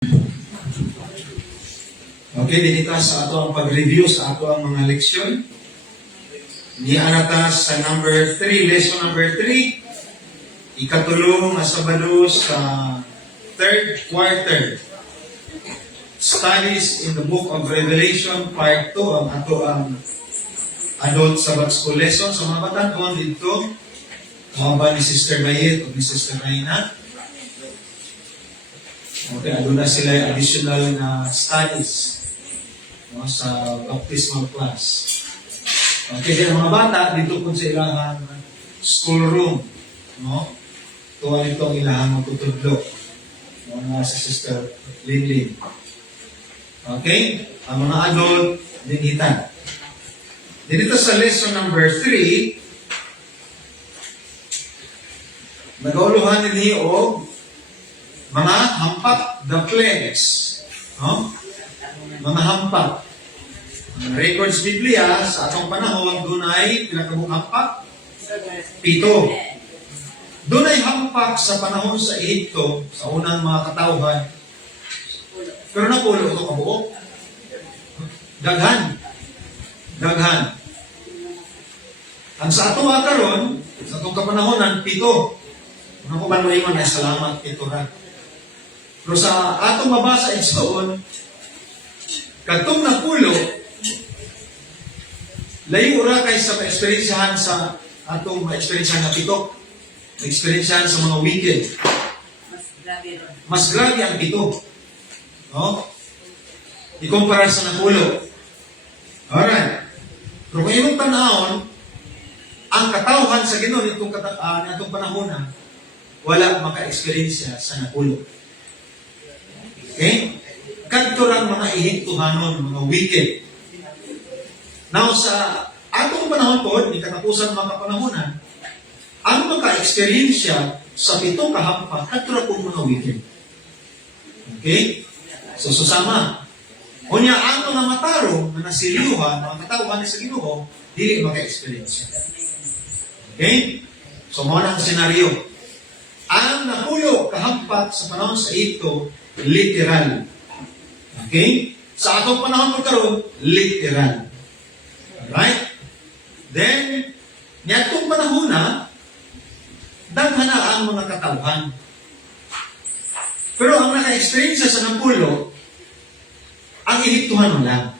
Okay, dinita sa ato ang pag-review sa ato ang mga leksyon. Nianata sa number 3, lesson number 3, ikatulong na Sabado sa third quarter. Studies in the book of Revelation, part 2, ang ato ang adult Sabbath school lesson. Sa mga batan dito, mga ba ni Sister Mayet o ni Sister Raina? Okay, ano na sila additional na studies sa baptismal class. Okay, kaya mga bata, dito po sa ilahang school room. Tuwa nito ang ilahang magtutudlo. Mga sa Sister Linlin. Okay? Ang mga adult, dinitan. Dito sa lesson number 3, nagauluhan nini o mga hampak the plagues. Mga hampak. Ang records Biblia, sa atong panahon, doon ay pinakabuk hampak? 7. Doon ay hampak sa panahon sa Egypto, sa unang mga katawhan. Pero napulo ito kabuok. Daghan. Ang sa atong karon, sa atong kapanahonan, 7. Ano ko ba mo ay salamat, 7 ra. Pero sa atong mabasa igsoon, katong napulo, layo ra kay sa ma-experiencehan sa atong ma-experiencehan na 7. Ma-experiencehan sa mga wicked. Mas grabe ang 7. Ikumpara sa napulo. Alright. Pero kung imong tanahon, ang katawhan sa Ginoo nitong atong panahon wala maka-experience sa napulo. Okay? Kadto lang mga ihintuhanon, mga wicked. Now, sa atong panahon po, ni katapusan mga kapanahonan, ang maka-experience sa 7 kahampak, kadto ra pong mga wicked. Okay? So, susama. Unya, ang mga mataro na nasiliuhan, mga katawhan sa Ginoo, dili maka-experience. Okay? So, muna ang senaryo. Ang napulo kahampak sa panahon sa ito, literal. Okay? Sa atong panahon mo karon, literal. Alright? Then, niyatong panahon daghan na ang mga katawhan. Pero ang naka-experience sa napulo, ang ihituhan mo lang.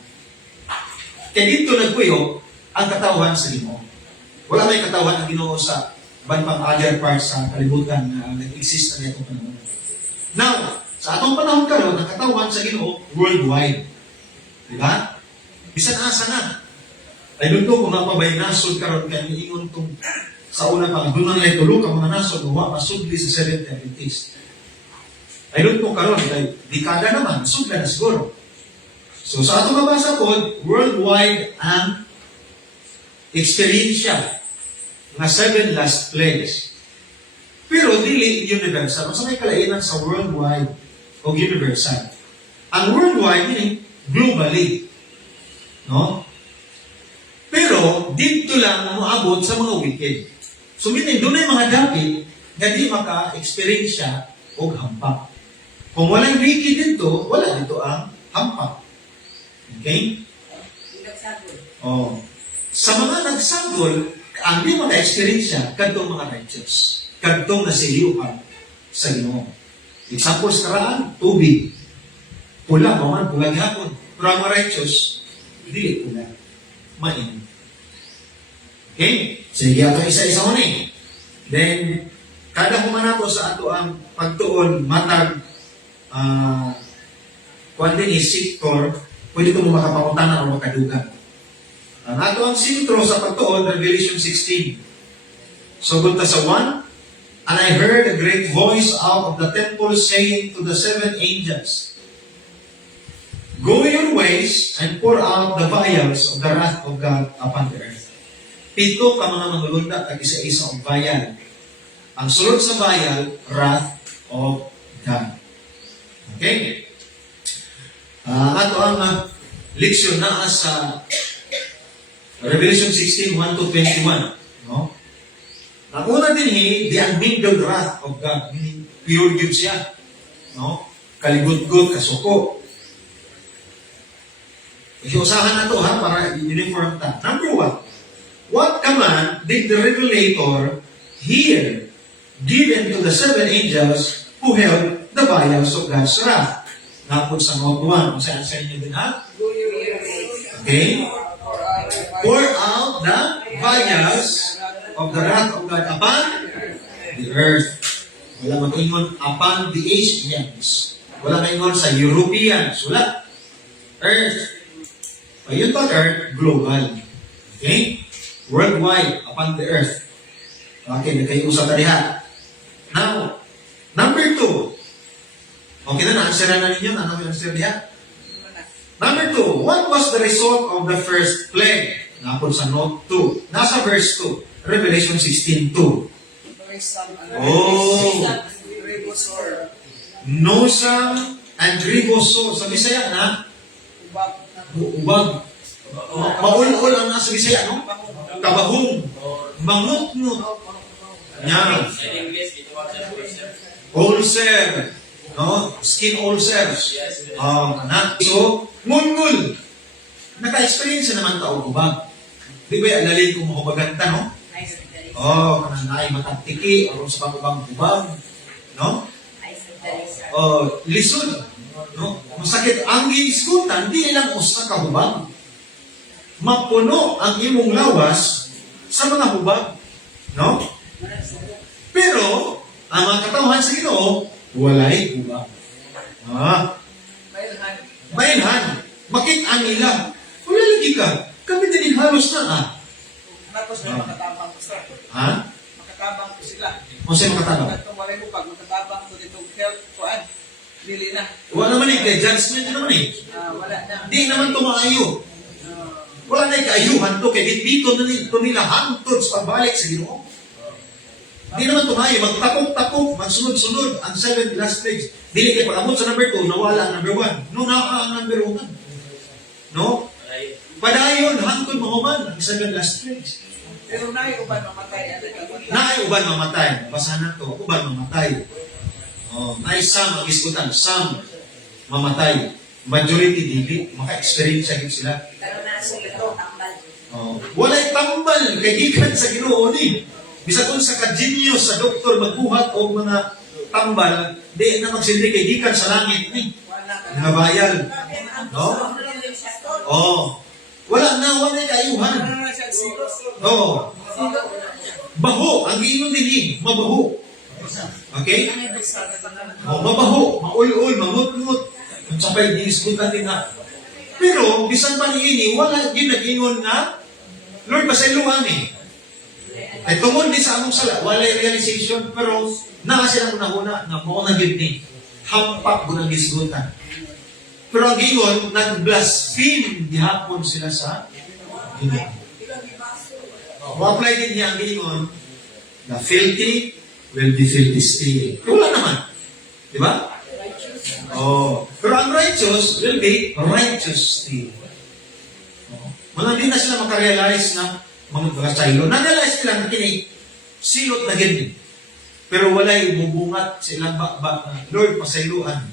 Kaya dito nagpuyo ang katawhan sa Ginoo. Wala may katawhan ang Ginoo sa pang other parts sa kalibutan na nag-exist na itong panahon. Now, sa atong panahon karon, ang katawhan sa Ginoo worldwide. Diba? Bisan asa na. Ay doon to, kung napabay nasod karon kaya niingon tong sa una pang doon na tulo ka mga nasod, huwa masudli sa Seventh Adventist. Ay doon po karon, kay dekada naman, sudla na siguro. So sa atong mabasa po, worldwide ang experience nga 7 last plagues. Pero dili universal. Sa may kalainan sa worldwide o universal. Ang worldwide ini globally. Pero dito lang moabot sa mga wicked. So meaning doon ay mga dapit nga di maka-experience og hampak. Kung walang wicked dito, wala dito ang hampak. Okay? Sa mga nagsagol, ang di maka-experience kadtong mga righteous. Kadtong nasiliuhan sa Ginoo. Example sa karaan, tubig. Pula, pula gihapon. Pero ang mga righteous, dili pula. Main. Okay? Sige, ato isa-isa mo ni. Then, kada humanato sa ato ang pagtuon, matag, kung din sector, pwede ito mo makapangutan o makadugan. Ang ato ang sintro sa pagtuon, Revelation 16. So, punta sa 1, and I heard a great voice out of the temple saying to the 7 angels, go your ways and pour out the vials of the wrath of God upon the earth. 7 ka mga manulunda at isa-isa ang vial. Ang sulod sa vial, wrath of God. Okay? Ato ang leksyon na sa Revelation 16, 1-21. Ang una din the unmingled wrath of God. Meaning, pure yun siya. kaligod-god, kasuko. Iusahan na to ha, para uniform ta. Number 1, what command did the Revelator hear given to the 7 angels who held the vials of God's wrath? Napod sa note 1. Kung saan sa inyo din ha? Okay? Pour out the vials of the wrath of God upon the earth. Wala mag-ingon upon the Asians. Wala mag-ingon sa Europeans. Wala. Earth. Ayun pa, earth, global. Okay? Worldwide, upon the earth. Okay, nagkayusa ka diha. Now, number 2. Okay na, na-answeran na ninyo. Ano yung answer diha? Number 2, what was the result of the first plague? Napon sa note 2. Nasa verse 2. Revelation 16:2. Oh. Nosam and Gribosor. Sa Bisaya na? Ubag. Maul-ul ang nasa Bisaya, no? Kabahong. Mangut-ngut. Yan. Ulcer. No? Skin ulcers. So, ngul-ngul. Naka-experience naman tao ubag. Di ba alalin kung makubaganta, no? Kanang naay matagtiki, o sa pangubang ubag. No? Lisod. No? Masakit ang giniskutan, di nilang usa ka hubag. Mapuno ang imong lawas sa mga hubag. No? Pero, ang mga katawhan sa Ginoo, walay hubag. Mailhan. Makit ang ila. Wala lagi ka. Kami din halos na Tapos may makatabang ko sir. Ha? Makatabang ko sila. O sa'yo makatabang? Itong walay mo pag makatabang ko ditong health kuan. Dili na. Wala naman kay judgment naman Wala na. Di naman tumaayo. Wala na kaayuhan to, kay bitbito na nila hantod sa pagbalik sa Ginoo. Di naman tumayo, magtapok-tapok, magsunod-sunod ang 7 last plagues. Dili kay pag-abot sa number 2, nawala ang number 1. No, ang number 1. No? Padayon, hantod mahuman ang 7 last plagues. Pero naay uban mamatay. Naay uban mamatay. Basa na to, uban mamatay. Naay some, ang iskutan, some mamatay. Majority dili, maka-experience yun sila. Pero nasa ito, tambal. Walay tambal, kay gikan sa Ginoo ni. Bisa kung sa ka-genius sa doktor magbuhat o mga tambal, di na magsilbi kay gikan sa langit ni. Nga bayal. No? Wala na kaayuhan. Baho, ang giingon din ni, mabaho. Okay? Mabaho, maul-ul, mamut-mut. Kung sabay, diniskutan din na. Pero, bisan pa niini, wala din nag-ingon nga, Lord, pasayluhan eh. Ay tungod din sa among sala, walay realization, pero naa silang unahuna na mo na gid ni hampak ko ng gisgutan. Pero ang gingon, nag-blaspheme gihapon sila sa Ginoo. Apply din niya ang gingon, the filthy will be filthy still. Wala naman. Di ba? Pero ang righteous will be righteous still. Wala din na sila makarealize na mga saylo. Na-realize nila na kini silot na gini. Pero walay bubungat sila Lord, pasayluan.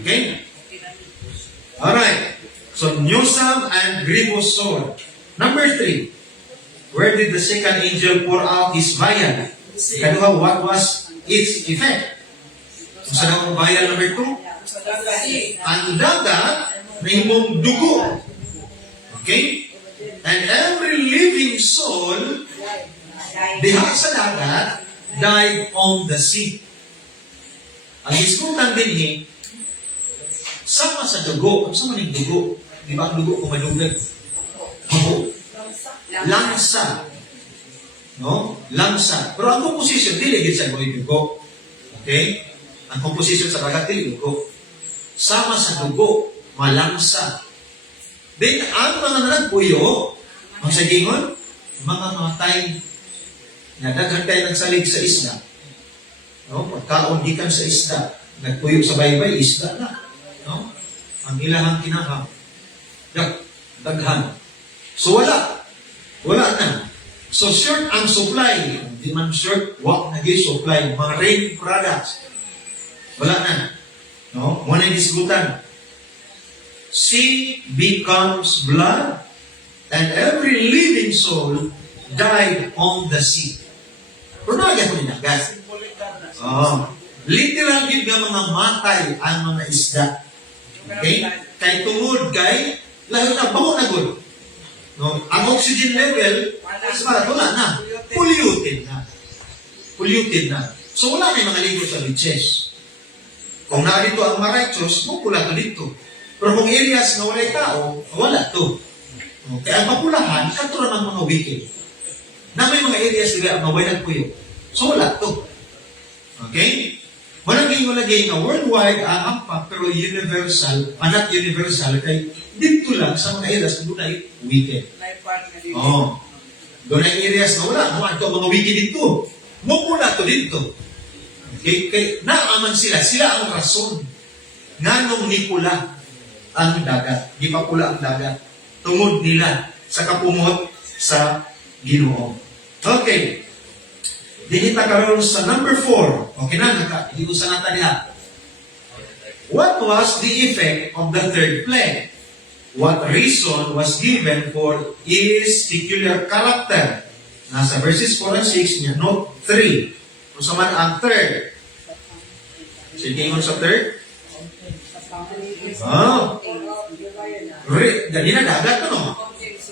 Okay? Alright. So, Newsam and Grievous sword. Number 3. Where did the second angel pour out his vial? Kaduha, what was its effect? Kung saan ang vial number 2? Ang dagat na imong dugo. Okay? And every living soul diha sa dagat died on the sea. Ang iskutan din ni sama sa dugo. Ang sama ng dugo. Di ba ang dugo kung madugag? Langsa. No? Langsa. Pero ang composition, dili gid sa mga dugo. Okay? Ang composition sa dagat, dili dugo. Sama sa dugo, malangsa. Then, ang mga nagpuyo, ang sagingon, mga matay na daghan kayo nagsalig sa isda. No? Pagkaon gikan sa isda, nagpuyo sa baybay, isda na. No? Ang ilahang kinahang. Daghan. So, wala. Wala na. So, short ang supply. Hindi man short, wak na supply. Mga rain products. Wala na. No? Muna yung isgutan. Sea becomes blood, and every living soul died on the sea. Pero nagyan ko din ang gas. Simbolikar na. Literal yun nga mga matay ang mga isda. Okay? Kay tungod kay, lalo na, bango na good. No? Ang oxygen level, wala na. Polluted na. Polluted na. So wala na yung mga ligo sa beaches. Kung narito ang ma-righteous, mapula to dito. Pero kung areas na wala tao, wala to. Okay? Ang papulahan, katulad ng mga wicked. Na may mga areas nila ang mawala puyo. So wala to. Okay? Malagay na worldwide ang ampa, pero universal, not universal, kay dito lang sa mga areas na doon ay wicked. Doon ay areas na wala, mga wicked dito. Mupula to dito. Okay? Kaya naaman sila ang rason. Nganong ni pula ang dagat. Di pa pula ang dagat. Tungod nila sa kapumot sa Ginoo. Okay. Dihita karon sa number 4. Okay na, dito sa nata diha. What was the effect of the third plague? What reason was given for its peculiar character? Nasa verses 4 and 6 niya, note 3. Kung saan ang third. Sige, sa third. Dali na dagat, ano?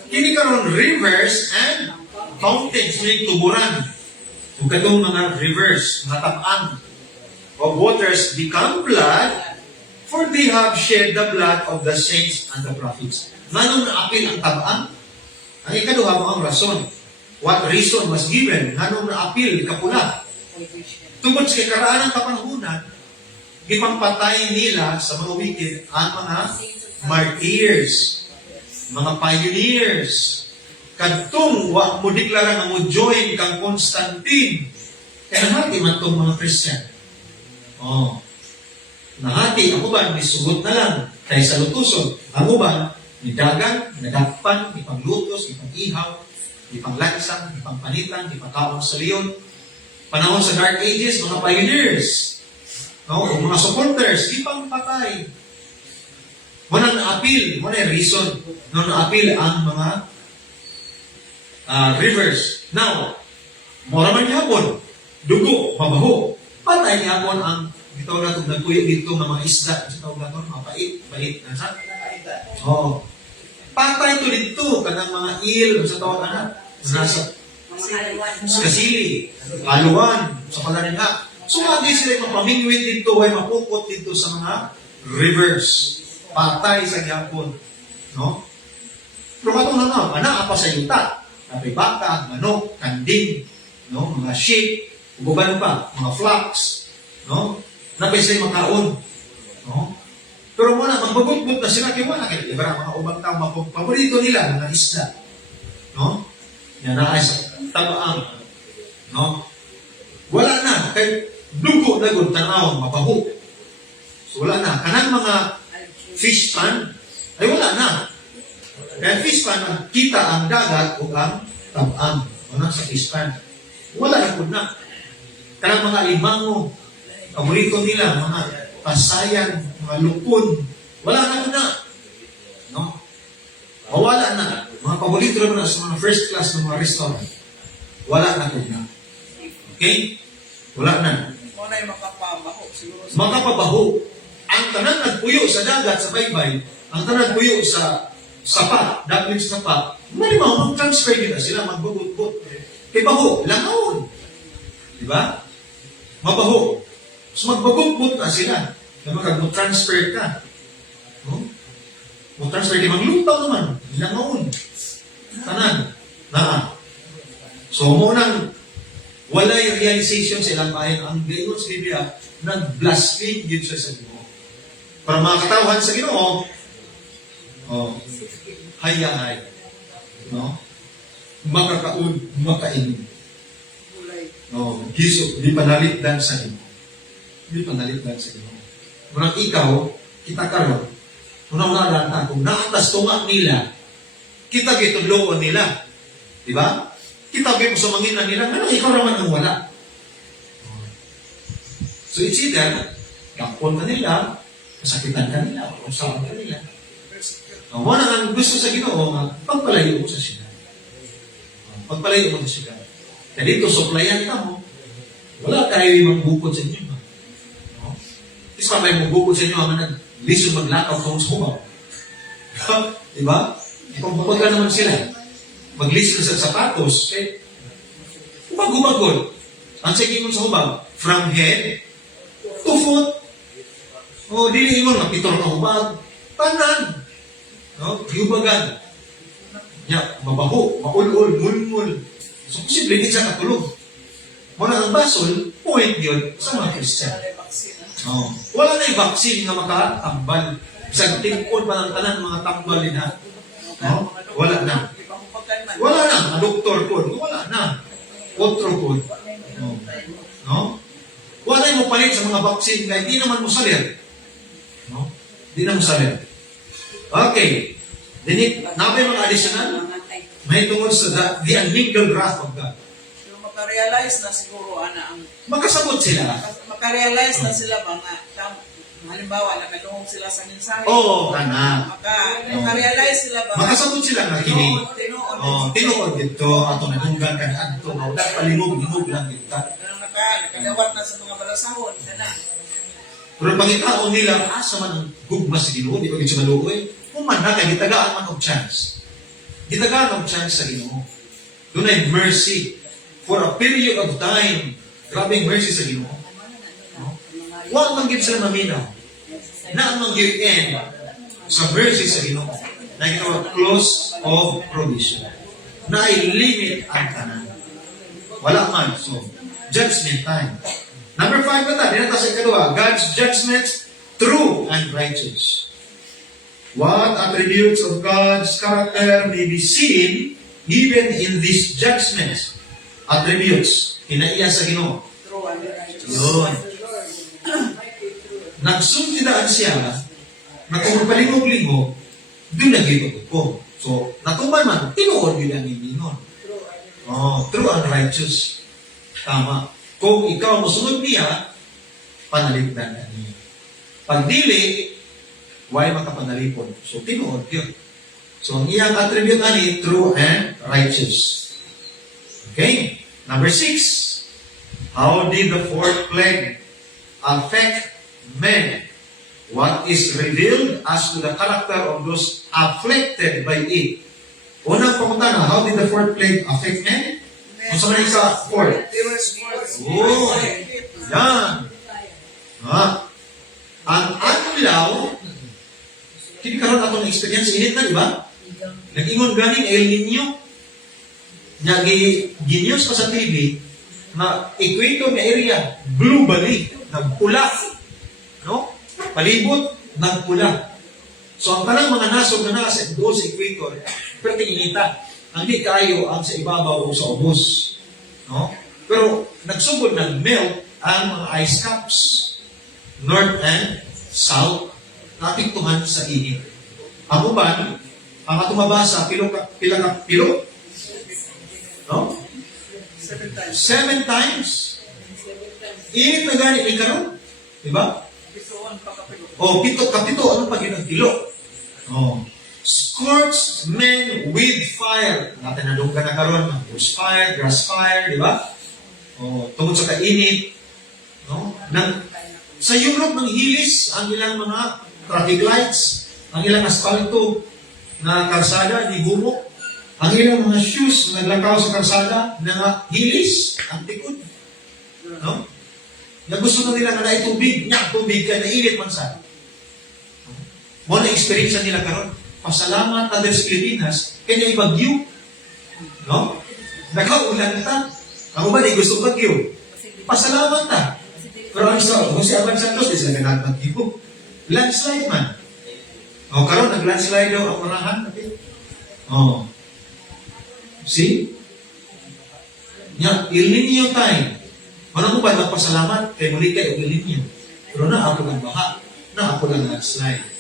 Kini karon rivers and fountains, may tuburan. Kung katong mga rivers, mga tapan of waters become blood, for they have shed the blood of the saints and the prophets. Manong naapil ang tabaan? Ang ikaduha mo ang rason. What reason was given? Manong naapil kapula? Tungkol sa kakaraan ng kapanhunan, ipampatay nila sa mga wicked ang mga martyrs, mga pioneers. Kadtong wa mo deklara nga mo join kang Constantine. Kaya nahati man itong mga Christian. Nahati, ang uban, nisugot na lang. Kaya sa lutuson, ang uban, nidagan, nadakpan, ipanglutos, ipangihaw, ipanglansang, ipangpanitan, ipakaon sa leon. Panahon sa Dark Ages, mga pioneers. No, mga supporters, ipang patay. Wala na-appeal, wala yung reason na na-appeal ang mga rivers. Now, mura man yapon, dugo, mabaho. Patay yapon ang bitaw na itong nagpuyo dito ng mga isda. Bitaw na ito, mga pait. Patay ito dito, kanang mga il, sa tawag na, nasa kasili, aluan, sa palanin nga. So, hindi sila mapamingwit dito ay mapukot dito sa mga rivers. Patay sa gyapon. No? Pero katong na apa sa yuta. Napay baka, manok, kanding, no? Mga sheep, uban pa, mga flocks, no? Napay sila makaon. No? Pero muna, magbagot-but na sila, kaya wala kayo. Diba, mga ubang tao, paborito nila, mga isda. No? Yan na ay sa tabaang. No? Wala na, kay dugo na gud tanaw mabaho. So wala na kanang mga fish pan ay wala na. Kaya fish pan kita ang dagat ug ang tab-ang sa fish pan. Wala na pud na. Kanang mga limango, paborito nila mga pasayan, mga lukon, wala na pud na. No? Wala na. Mga paborito naman sa mga first class ng mga restaurant. Wala na pud na. Okay? Wala na. Muna yung makapabaho. Siguro Makapabaho. Ang tanan nagpuyo sa dagat, sa baybay, ang tanan nagpuyo sa sapa, dapat sa sapa, malimaw, mag-transfer nila sila, magbagot-bot. Kaya baho, langawon. Diba? Mabaho. So magbagot-bot na sila. Kaya mag-transfer ka. No? Mag-transfer ka, maglutaw naman. Langawon. Tanan. So munang wala yung realization sa ilang bayan. Ang gayon sa Biblia, nag-blaspheme yun siya sa Ginoo. Para mga katawan sa Ginoo, hayahay. No? Makakaun, makainom. Giso, di panalitdan sa Ginoo. Di panalitdan sa Ginoo. Munang ikaw, kita karon, unang lang kung naatas tunga nila, kita gitudloon nila. Diba? Kita mo sa mangina nila, ano, ikaw naman ang wala. So it's either, kapon ka nila, Kasakitan kanila, o usapan kanila. Wala nga gusto sa Ginoo nga pagpalayo mo sa sila. Pagpalayo mo sa sila. Kaya dito, suplayan ka mo. Wala tayo yung bukod sa inyo. No? Is pa may bukod sa inyo ang lisod maglakaw kung sa hubaw. Diba? Ipagpapag ka naman sila. Maglisod sa sapatos. Eh, humag-humagod. Ang sige mo sa hubaw, from head to foot. O, dili mo, mapitor na hubag. Tanan. No? Yubagan. Ya, mabaho, maul-ul, mul-mul. So, posible, hindi siya katulog. Wala ang basol, point yun sa mga Christian. Oh. Wala na yung vaccine na makatambal. Sa tingkod pa ng tanan, mga tambal din ha. No? Wala na. Wala na. Mga doktor po. Wala na. Otro po. No? No? Wala yung mapalit sa mga vaccine kaya hindi naman mo salir. No? Hindi naman salir. Okay. Dinig, napay mga additional, may tungkol sa the unmingled wrath of God. So, makarealize na siguro, ang Makasabot sila. makarealize na sila ba nga, halimbawa, nakalungong sila sa mensahe. Oo, kana. Makarealize sila ba? Makasabot sila nga kini. Tinuod. Tinuod dito, ato nadunggan ka na ato, wala palinog lang dito. Nakadawat na sa mga balasahon. Na. Pero pangitaon nila, asa man ang gugma sa Ginoo, di ba gito maluoy? Kuman na kay gitagaan man og chance. Gitagaan og chance sa Ginoo. Dunay mercy for a period of time. Grabing mercy sa Ginoo. No? Wa man gid sila maminaw. Na ang end sa mercy sa Ginoo. Na gitawag close of provision. Na limit ang tanan. Wala man. So, judgment time. Number 5 na ta, dinata sa ikadua, God's judgments true and righteous. What attributes of God's character may be seen even in these judgments? Attributes, inaiya sa Ginoo. Yun. Nagsundidaan siya, na kung palingog-lingog, doon nag-ito ko. So, natuman man, tinuod yun ang iningon. Oh, true and righteous. Tama. Kung ikaw musunod niya, panaligdan na niya. Pag dili, why makapanalipon? So, tinuod yun. So, ang iyang attribute ani, true and righteous. Okay? Number 6. How did the fourth plague affect men? What is revealed as to the character of those afflicted by it? Unang pangutana, how did the fourth plague affect men? Kung sa mga sa fourth. Oh, yan. Ang adlaw, hindi karoon ato ng experience, init na, di ba? Nag-ingon ganing El Nino. Nag-ginews pa sa TV, na equator na area, globally, nagpula. No? Palibot, nagpula. So, ang kanang mga nasod na nasa doon sa equator, pero tinginita. Hindi kayo ang sa ibabaw o sa ubos. No? Pero nagsugod ng melt ang mga ice caps, north and south, natiktuhan sa init. Ang uban, ang atumabasa, pilo. No? 7 times. Init na gani ni karon. Diba? O, kapito, ano pa ginagtilo? Oh. Scorch men with fire. Natin nadunggan na karon, bush fire, grass fire, di ba? O, tungkol sa kainit. No? Sa Europe, ng hilis ang ilang mga traffic lights, ang ilang asfalto na kalsada, di bumok. Ang ilang mga shoes na naglakaw sa kalsada, na hilis, ang tikod. No? Na gusto na nila na tubig, tubig kaya nainit man sa. Mo na experience nila karon. Pasalamat na sa Pilipinas, kanya ibagyo. No? Nakaulan ta. Ako ba, di gusto bagyo? Pasalamat ta. Pero ang sa, kung si Aban Santos, di sa ganat bagyo. Landslide man. O, karon nag-landslide daw ang marahan. O. See? El Nino time. Ano mo ba nagpasalamat? Kaya muli kayo El Nino. Pero na ako lang baha. Na ako lang landslide.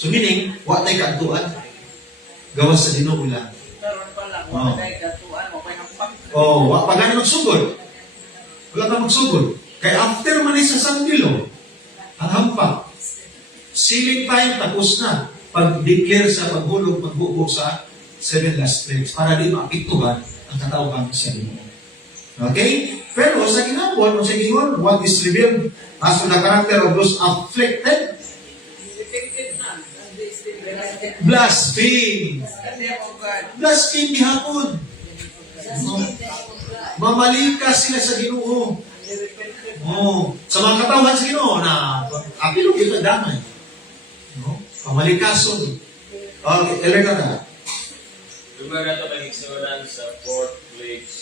So meaning, what ay kantuan? Gawas sa dinuulan. Karon pa lang, wala tayo katuan, okay ng pag. Pag ano magsugod? Wala ka magsugod. Kaya after man sa San Pilo, ang hampak. Sealing time, tapos na. Pag-declare sa paghulog, pagbubog sa 7 last plagues para di maapektuhan ang katawhan sa Ginoo. Okay? Pero sa ginapon, kung sa Ginoo, what is revealed as to the character of those afflicted? Blaspheme. Condemn of God. Blaspheme gihapon. No? Mamalikas sila sa Ginoo. Oh, sa mga katawhan sa Ginoo na apilo kita damay. No? Pamalikason. Okay, elega na. Dumagat ang igsuran sa fourth plagues.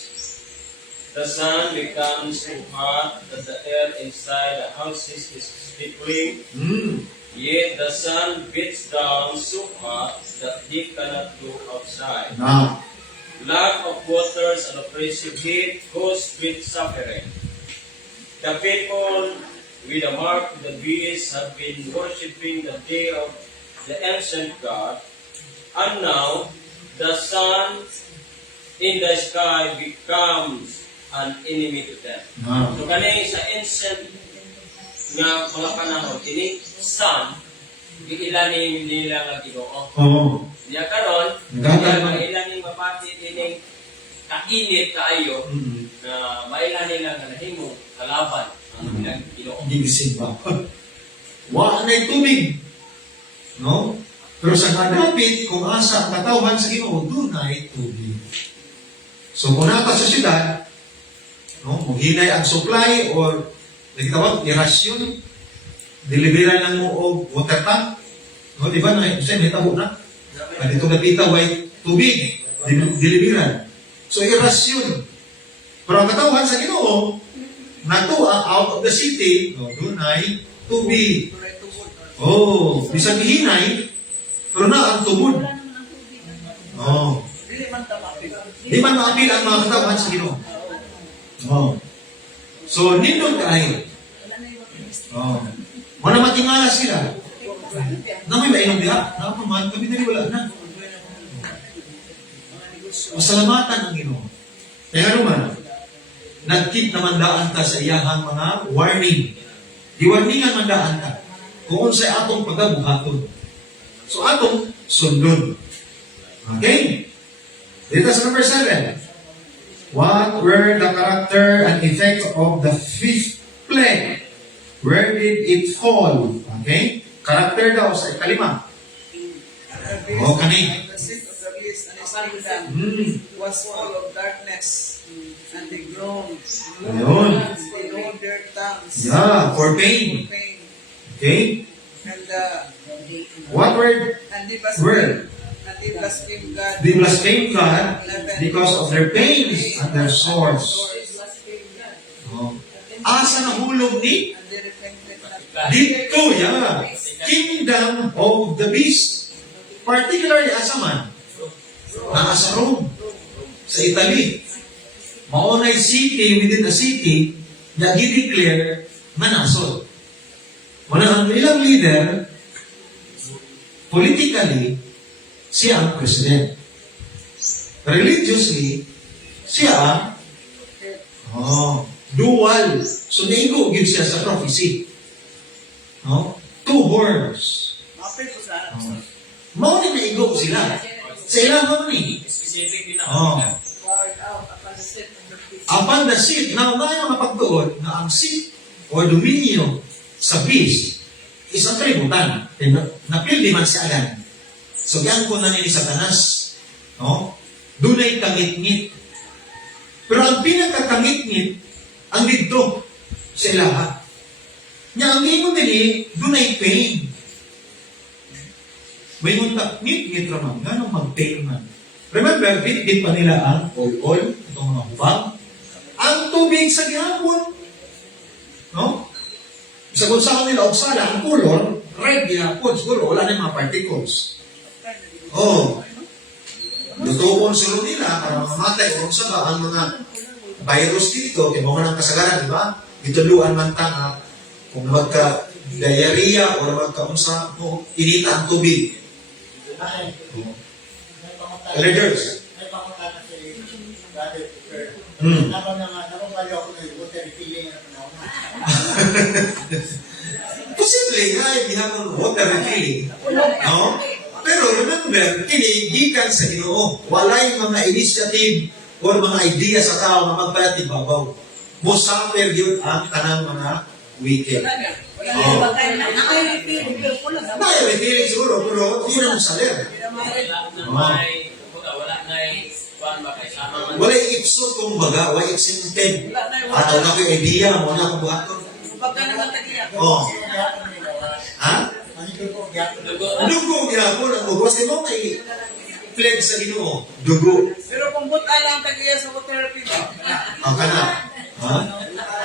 The sun becomes so hot that the air inside the houses is stifling. Yet the sun beats down so hot that they cannot go outside. Now, Lack of waters and oppressive heat cause great suffering. The people with the mark of the beast have been worshipping the day of the ancient God, and now the sun in the sky becomes an enemy to them. now, So kani sa ancient nga mga panahon, kini sun, giilani nila nga Ginoo. oh, Diya karon, Nagkakaroon. mga ilaning mapati dining kainit kaayo na mailani nila nga nahimo kalaban ang ilang Ginoo. gigising ba? Wa na tubig. No? Pero sa kadapit, kung asa ang katawhan sa Ginoo, doon ay tubig. So kung nata sa syudad, no, maghinay ang supply or nagtawag, irasyon, deliveran lang mo og water tank. No, di ba na, kasi may tabo na. Dito napita, way tubig, deliveran. So irasyon. Pero ang katawhan sa Ginoo, nato out of the city, no, doon ay tubig. Tuloy tubod. Oh, bisag hinay, pero na ang tubod. Oh. Dili man tamapil. Di man maapil ang mga katawhan sa Ginoo. Oh. So, nindot kaayo. Oh. Mana matingala sila. Na may mainom diha. Napaman, kami na wala na. Masalamatan ang Ginoo. Kaya naman, nagkip naman daan ta sa iyahang mga warning. Di-warningan man daan ta. Kung unsay atong pagabuhaton. So, atong sundon. Okay? Dito sa number 7. What were the character and effects of the fifth plague? Where did it fall? Okay? Character daw sa ikalima. Oh, kani. The seat of the beast and his kingdom was full of darkness, and they groaned. Ayun. They rolled their tongues. Yeah, for pain. Pain. Okay? And What word? they Word. blasphemed God. They blasphemed God because of their pains and their sores. Oh. Asa na hulog ni? And they repented not. Dito, yeah. Kingdom of the beast. Particularly asa man? Sa Rome. Sa Italy. Maunay city within a city na i-declare manasod. Wala ang ilang leader, politically, siya ang president. Religiously, siya ang dual. So, naigo yun siya sa prophecy. No? 2 horns. Mapil ko sa Maunay naigo sila. Sa ilang mo ni. Specific din Oh. Poured out upon the seat of the beast. Upon the seat, na ngayon mapagtuon na ang seat or dominio sa beast is ang kalibutan. Napildi man siya agad. So, yan ko na ni Satanas. No? Dunay kangit-ngit. Pero ang pinagkakangit-ngit, ang dito sa ilaha. Nya ang ingon din dunay pain. May munta, ngit-ngit raman, ganong mag-pain man. Remember, bit pa nila ang oil, itong mga hubang. Ang tubig sa gihapon. No? Sa gunsahan nila, oksala, ang color, red gihapon. Siguro, wala na yung mga particles. Oh. Lutuon sila nila para mamatay kung sa ba ang mga virus dito, kaya mga ng kasagaran, di ba? Ituluan man ta kung magka-diarrhea o magka-unsa, inita ang tubig. Leaders. May pangutana sa Brother Cooper. Hmm. Nababayo ako ng water refilling na panahon. Posible nga, ginamon water refilling. No? Pero remember, kini gikan sa Ginoo. Walay mga initiative o mga idea sa tao na magbayad ng babaw. Musafir yun ang kanang mga wicked. Wala na. Wala Oo. na. Nakay-feeling ko lang. May refilling siguro, pero yun ang salir. Wala na kuan ba kay sama man. Walay ipso kung baga, walay exempted. Ataw na ko yung idea mo na kung buhaton. Pagka naman tagiya. Oh. Ha? Manito po, gyapon. Dugo gyapon ang ugwas mo kay pledge sa Ginoo. Dugo. Pero kung buta lang tagiya sa water refilling. Ang kana. Ha?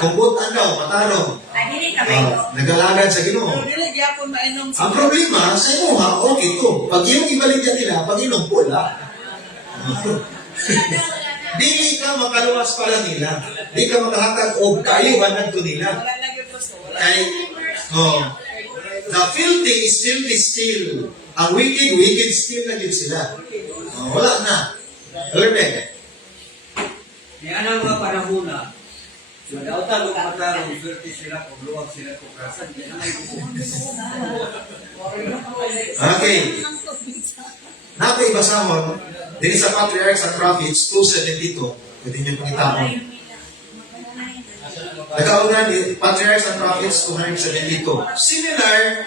Kung butan daw, matarong. Nagalagad sa Ginoo. Pero dili gyapon mainom Ang problema sa imo ha, okay to. Pag yung ibalik ka nila, pag inom pula. Dili ka makaluwas pala nila. Di ka makahatag o kaayuhan nagto nila. Wala na gyud gusto. Wala. Kay, the filthy is filthy still. Ang wicked, wicked still na din sila. Wala na. Alam Yan ang mga panahon na nagautan ng matarong swerte sila kung luwag sila kung kasan. Yan ang Okay. Napaibasahon, din sa Patriarchs and Prophets 2:72. Pwede niyo pangitamon. Nagkaunan ni Patriarchs and Prophets 272. Similar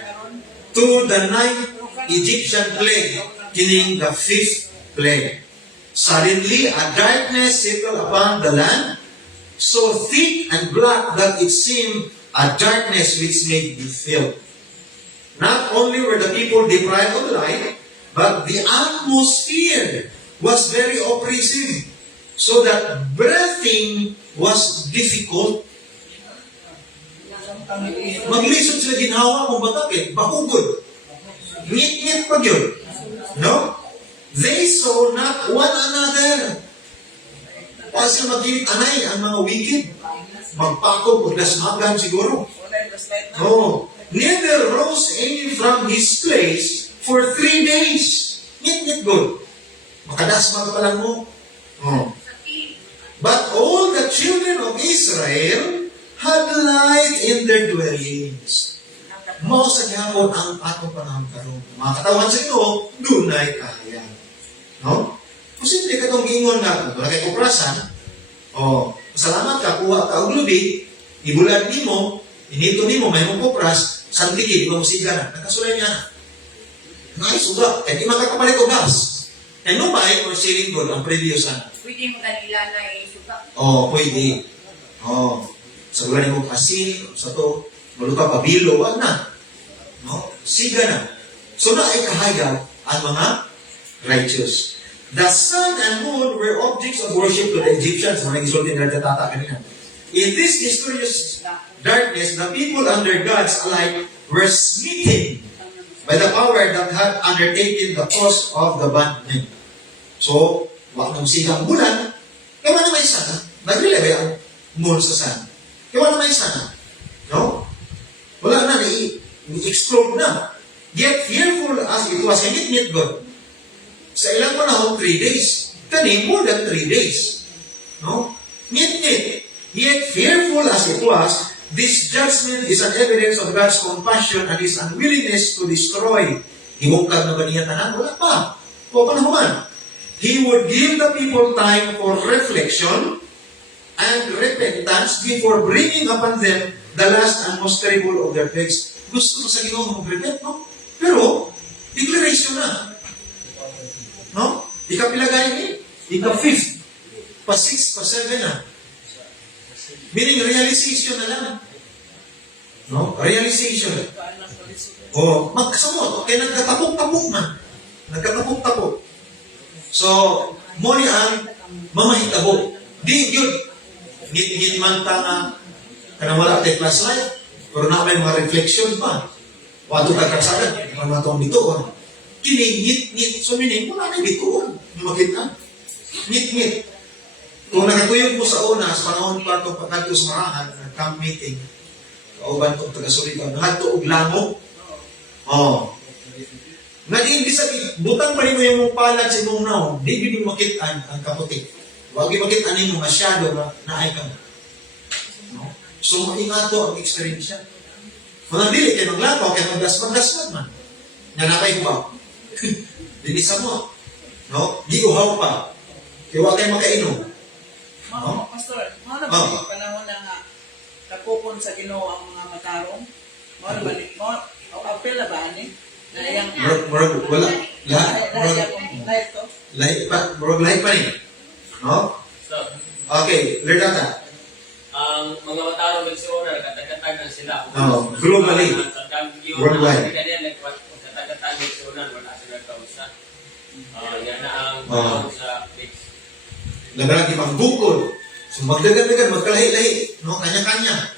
to the 9th Egyptian plague, kining the 5th plague. Suddenly, a darkness settled upon the land, so thick and black that it seemed a darkness which made the field. Not only were the people deprived of light, but the atmosphere was very oppressive, so that breathing was difficult. Maglisod sila ginhawa kung batakit, bakugod. Ngit-ngit pag yun. No? They saw not one another. Kasi magkilit-anay ang mga wicked. Magpakog, maglasmagan siguro. Wala yung gaslight na. No. Neither rose any from his place for 3 days. Ngit-ngit good. Makadasmag pa lang mo. Oh. But all the children of Israel had light in their dwellings. Mao sa gyapon ang atong panahon karon. Mga katawan sa Ginoo, dunay kaya. No? Posible ka itong gingon na kung wala kay kuprasan, salamat ka, kuha ka og lubi, ibulad nimo, inito nimo, may mong kupras, sandiki, di ba musiga na, nakasulay niya na. Naisuga, kaya di makakapalit o gas. And no ba, or sharing gold, ang previous ano? Pwede mo kanila na isuka. Pwede. Sa gula mo asin, sa to, maluka pa bilo, wag na. No? Siga na. So na ay kahayag ang mga righteous. The sun and moon were objects of worship to the Egyptians. Mga nag-isulti na nagtatata kanina. In this mysterious darkness, the people under God's light were smitten by the power that had undertaken the cause of the bondmen. So, wak nang sigang bulan, kaya na may sana, nag-releve ang moon sa sun. Kaya na may sana. No? Wala na, ni-explode na. Yet fearful as it was, hingit-ngit God. Sa ilang panahon, 3 days. Kani, more than 3 days. No? Ngit-ngit. Yet fearful as it was, this judgment is an evidence of God's compassion and His unwillingness to destroy. Himungkag na ba niya tanan? Wala pa. O panahuman. He would give the people time for reflection and repentance before bringing upon them the last and most terrible of their plagues. Gusto ko sa Ginoo mag-repent, no? Pero, declaration na. No? Ikapilagay ni? Ika-5th. Pa-6, pa-7 na. Meaning, realization na lang. No? Realization. Magkasamot. Kaya nagkatapok-tapok man. Nagkatapok-tapok. So, mo ni ang mamahitabo. Di yun. Ngit man ta nga kanang wala tayo plus life. Pero na may mga reflection pa. Wato ka kasagan. Mga matong dito. Kini ngit-ngit. So, meaning, wala na dito. Makita. Ngit-ngit. Kung nakatuyog mo sa una, sa panahon pa itong pagkakito sa marahan, camp meeting, kauban itong taga-sulitan, nakato og lamo. Naging bisa, butang pa rin mo yung mong palad sa imong naon, di yun yung makitaan ang kaputik. Huwag yung makitaan ninyo masyado na naay ka. No? So, maingato ang experience. Mga dili kay maglapaw kay maglasmag man. Nga napay ba? Dinisa mo. No? Giuhaw pa. Kaya wa kay makainom. Mao, Pastor, mao na ba yung panahon na nga kapupon sa Ginoo ang mga matarong? Mao na ba ni? Mao, apel na ba ani? Na yang Murag wala. Lahat. lahat to. Lahat pa. Murag lahat pa rin. No? So, Okay. Lerdata. ang mga matarong nagsiuna, katagatagan sila. Globally. Worldwide. Kaya katagatagan nagsiuna, wala sila kausa. Yan na ang Ah. sa fix. Nagalagi pang bukod. So magdagan-dagan, magkalahi-lahi. No? Kanya-kanya.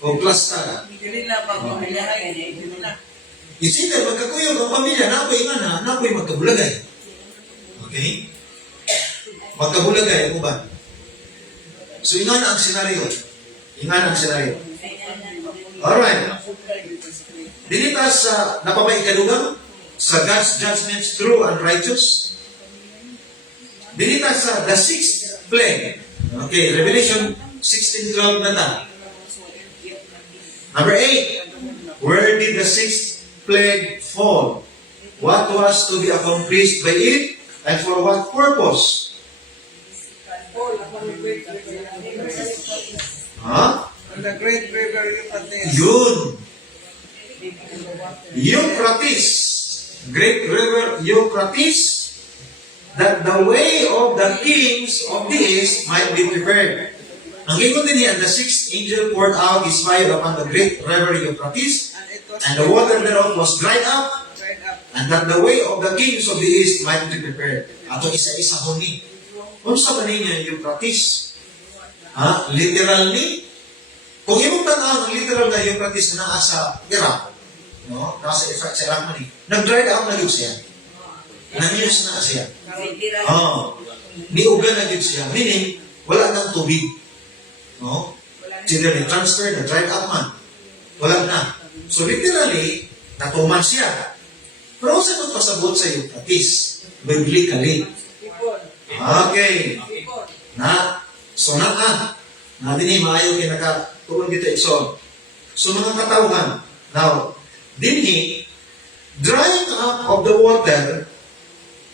O plasta. Dili na pag pamilyahay, dili na. Isipin, magkakuyog ang pamilya, napoy nga na, napoy magkabulagay. Okay? Magkabulagay, ano ba? So, ingan ang senaryo. Ingan ang senaryo. Alright. Dinita sa napabay ikadugang sa God's judgments true and righteous. Dinita sa the sixth plague. Okay, Revelation 16:12 na ta. Number 8. Where did the sixth plague fall? What was to be accomplished by it? And for what purpose? Huh? On the great river Euphrates. Yun. Euphrates. Great river Euphrates. That the way of the kings of the east might be prepared. Ang ikot din niya, the sixth angel poured out his fire upon the great river Euphrates, And it was and the water thereof was dried up, dried up. and that the way of the kings of the east might be prepared. Ato isa-isa huni. Unsa ba ninyo Euphrates? Ha? Literal ni? Kung imong tanaw ang literal na Euphrates na naa sa Iraq, no? Nasa Iraq man ni. Nag-dried up na yun siya. Nangiyos na siya. Oh. Niugan na yun siya. Meaning, wala nang tubig. No? Sila ni transfer na dried up man. Wala na. So literally, natuman siya. Pero sa kung pasabot sa Euphrates, biblically. People. Okay. People. Na, so na din maayo kinakatuon dito so mga katawhan. Now, dinhi, drying up of the water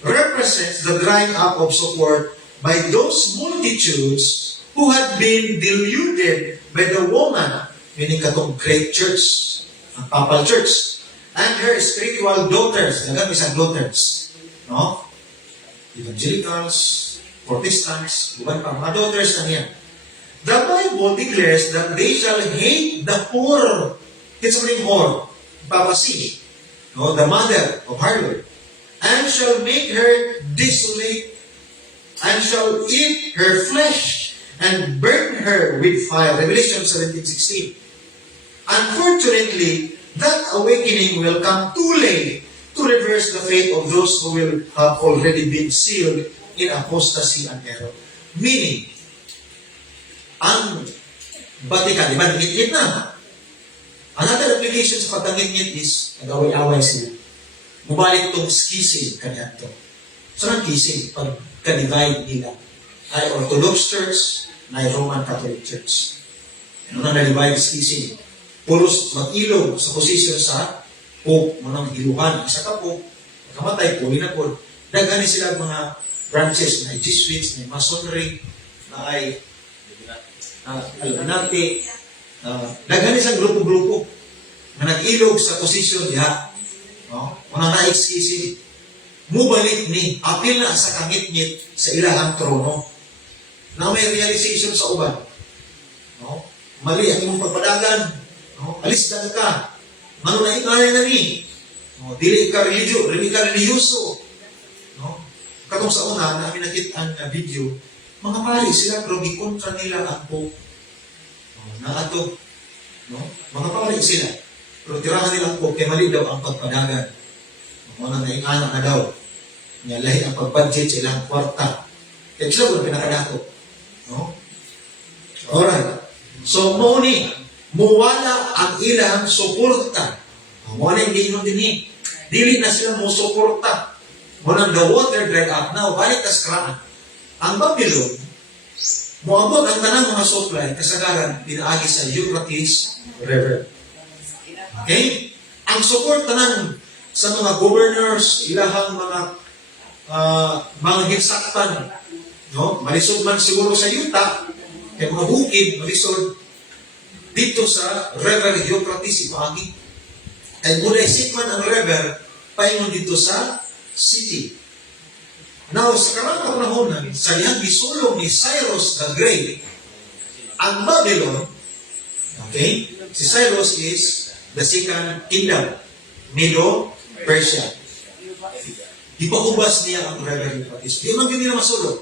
represents the drying up of support by those multitudes who had been deluded by the woman, meaning katong great church, ang papal church, and her spiritual daughters, nagang isang daughters, no? Evangelicals, Protestants, bukan pa, mga daughters na niya. The Bible declares that they shall hate the poor. It's something whore, Babasi, no, the mother of harlot, and shall make her desolate, and shall eat her flesh, and burn her with fire. Revelation 17:16. Unfortunately, that awakening will come too late to reverse the fate of those who will have already been sealed in apostasy and error. Meaning, ang Vatican, di ba, nangit-ngit na. Another application sa pagtangit-ngit is, nag-away-away sila. Mubalik itong schism kanya ito. So, ang schism, pagka-divide nila, ay Orthodox Church, na Roman Catholic Church. Ano na na-divide schism? Puros mag-ilog sa posisyon sa Pope, manang iluhan. Isa ka Pope, kamatay po, hinapod. Dagani sila mga branches, na Jesuits, na Masonry, na ay Illuminati, daghan isang grupo-grupo na nag-ilog sa posisyon diha. No? Mga na-excuse, mubalik ni, apil na sa kangit-ngit sa ilahang trono. Na may realization sa uban. No? Mali ang imong pagpadagan. No? Alis ka. Manunay-ingay na ni. No? Dili ka religyoso. No? Katong sa una, namin nakita ang video, mga pari sila, pero gikontra nila ang Pope. Na ato, no? Mga pari sila, pero tirahan nila ang Pope, kaya mali daw ang pagpadagan. Mga nainganak na daw. Nga lahi ang pagbudget sa ilang kwarta. Kaya sila wala pinakadato. No? Alright. So, mauni, muwala ang ilang suporta. Muwala yung giinom din eh. Dili na sila mo suporta. Munang the water dried up. Now, balik tas kraan. Ang Babylon, muabot ang tanang mga supply kasagaran pinaagi sa Euphrates River. Okay? Ang support tanan sa mga governors, ilahang mga ginsaktan, no? Malisod man siguro sa yuta, kay mga bukid, malisod, dito sa Rever Euphrates ipagi. Kay mula isip man ang Rever, paingon dito sa city. Now, sa karang panahon, sa dihang gisulong ni Cyrus the Great, ang Babylon, okay, si Cyrus is the second kingdom, Medo-Persia. Ipahubas niya ang Rever Euphrates. Di man ganyan na masulong.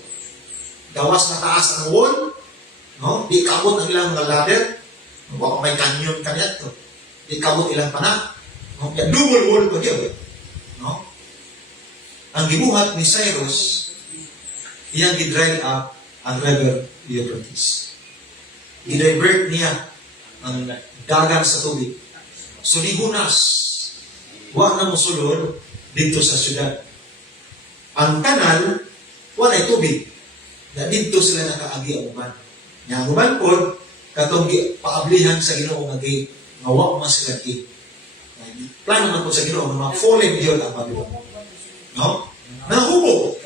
Gawas na taas ang wall, no? Di kabot ang ilang mga ladder, baka may canyon kanyat to. Di kabot ilang panak. No? Kaya double wall ko diyo. No? Ang gibuhat ni Cyrus, iyang gidrive up ang Rever Euphrates. I-divert niya ang dagat sa tubig. So lihunas, wa na mosulod dito sa syudad. Ang kanal, wala ay tubig. Na dito sila nakaagi ang uman. Nga ang uman po, katong paablihan sa Ginoo nga gate, nga wa man sila gate. Plano man po sa Ginoo, nga fallen yun ang Babylon. No? Nahubo.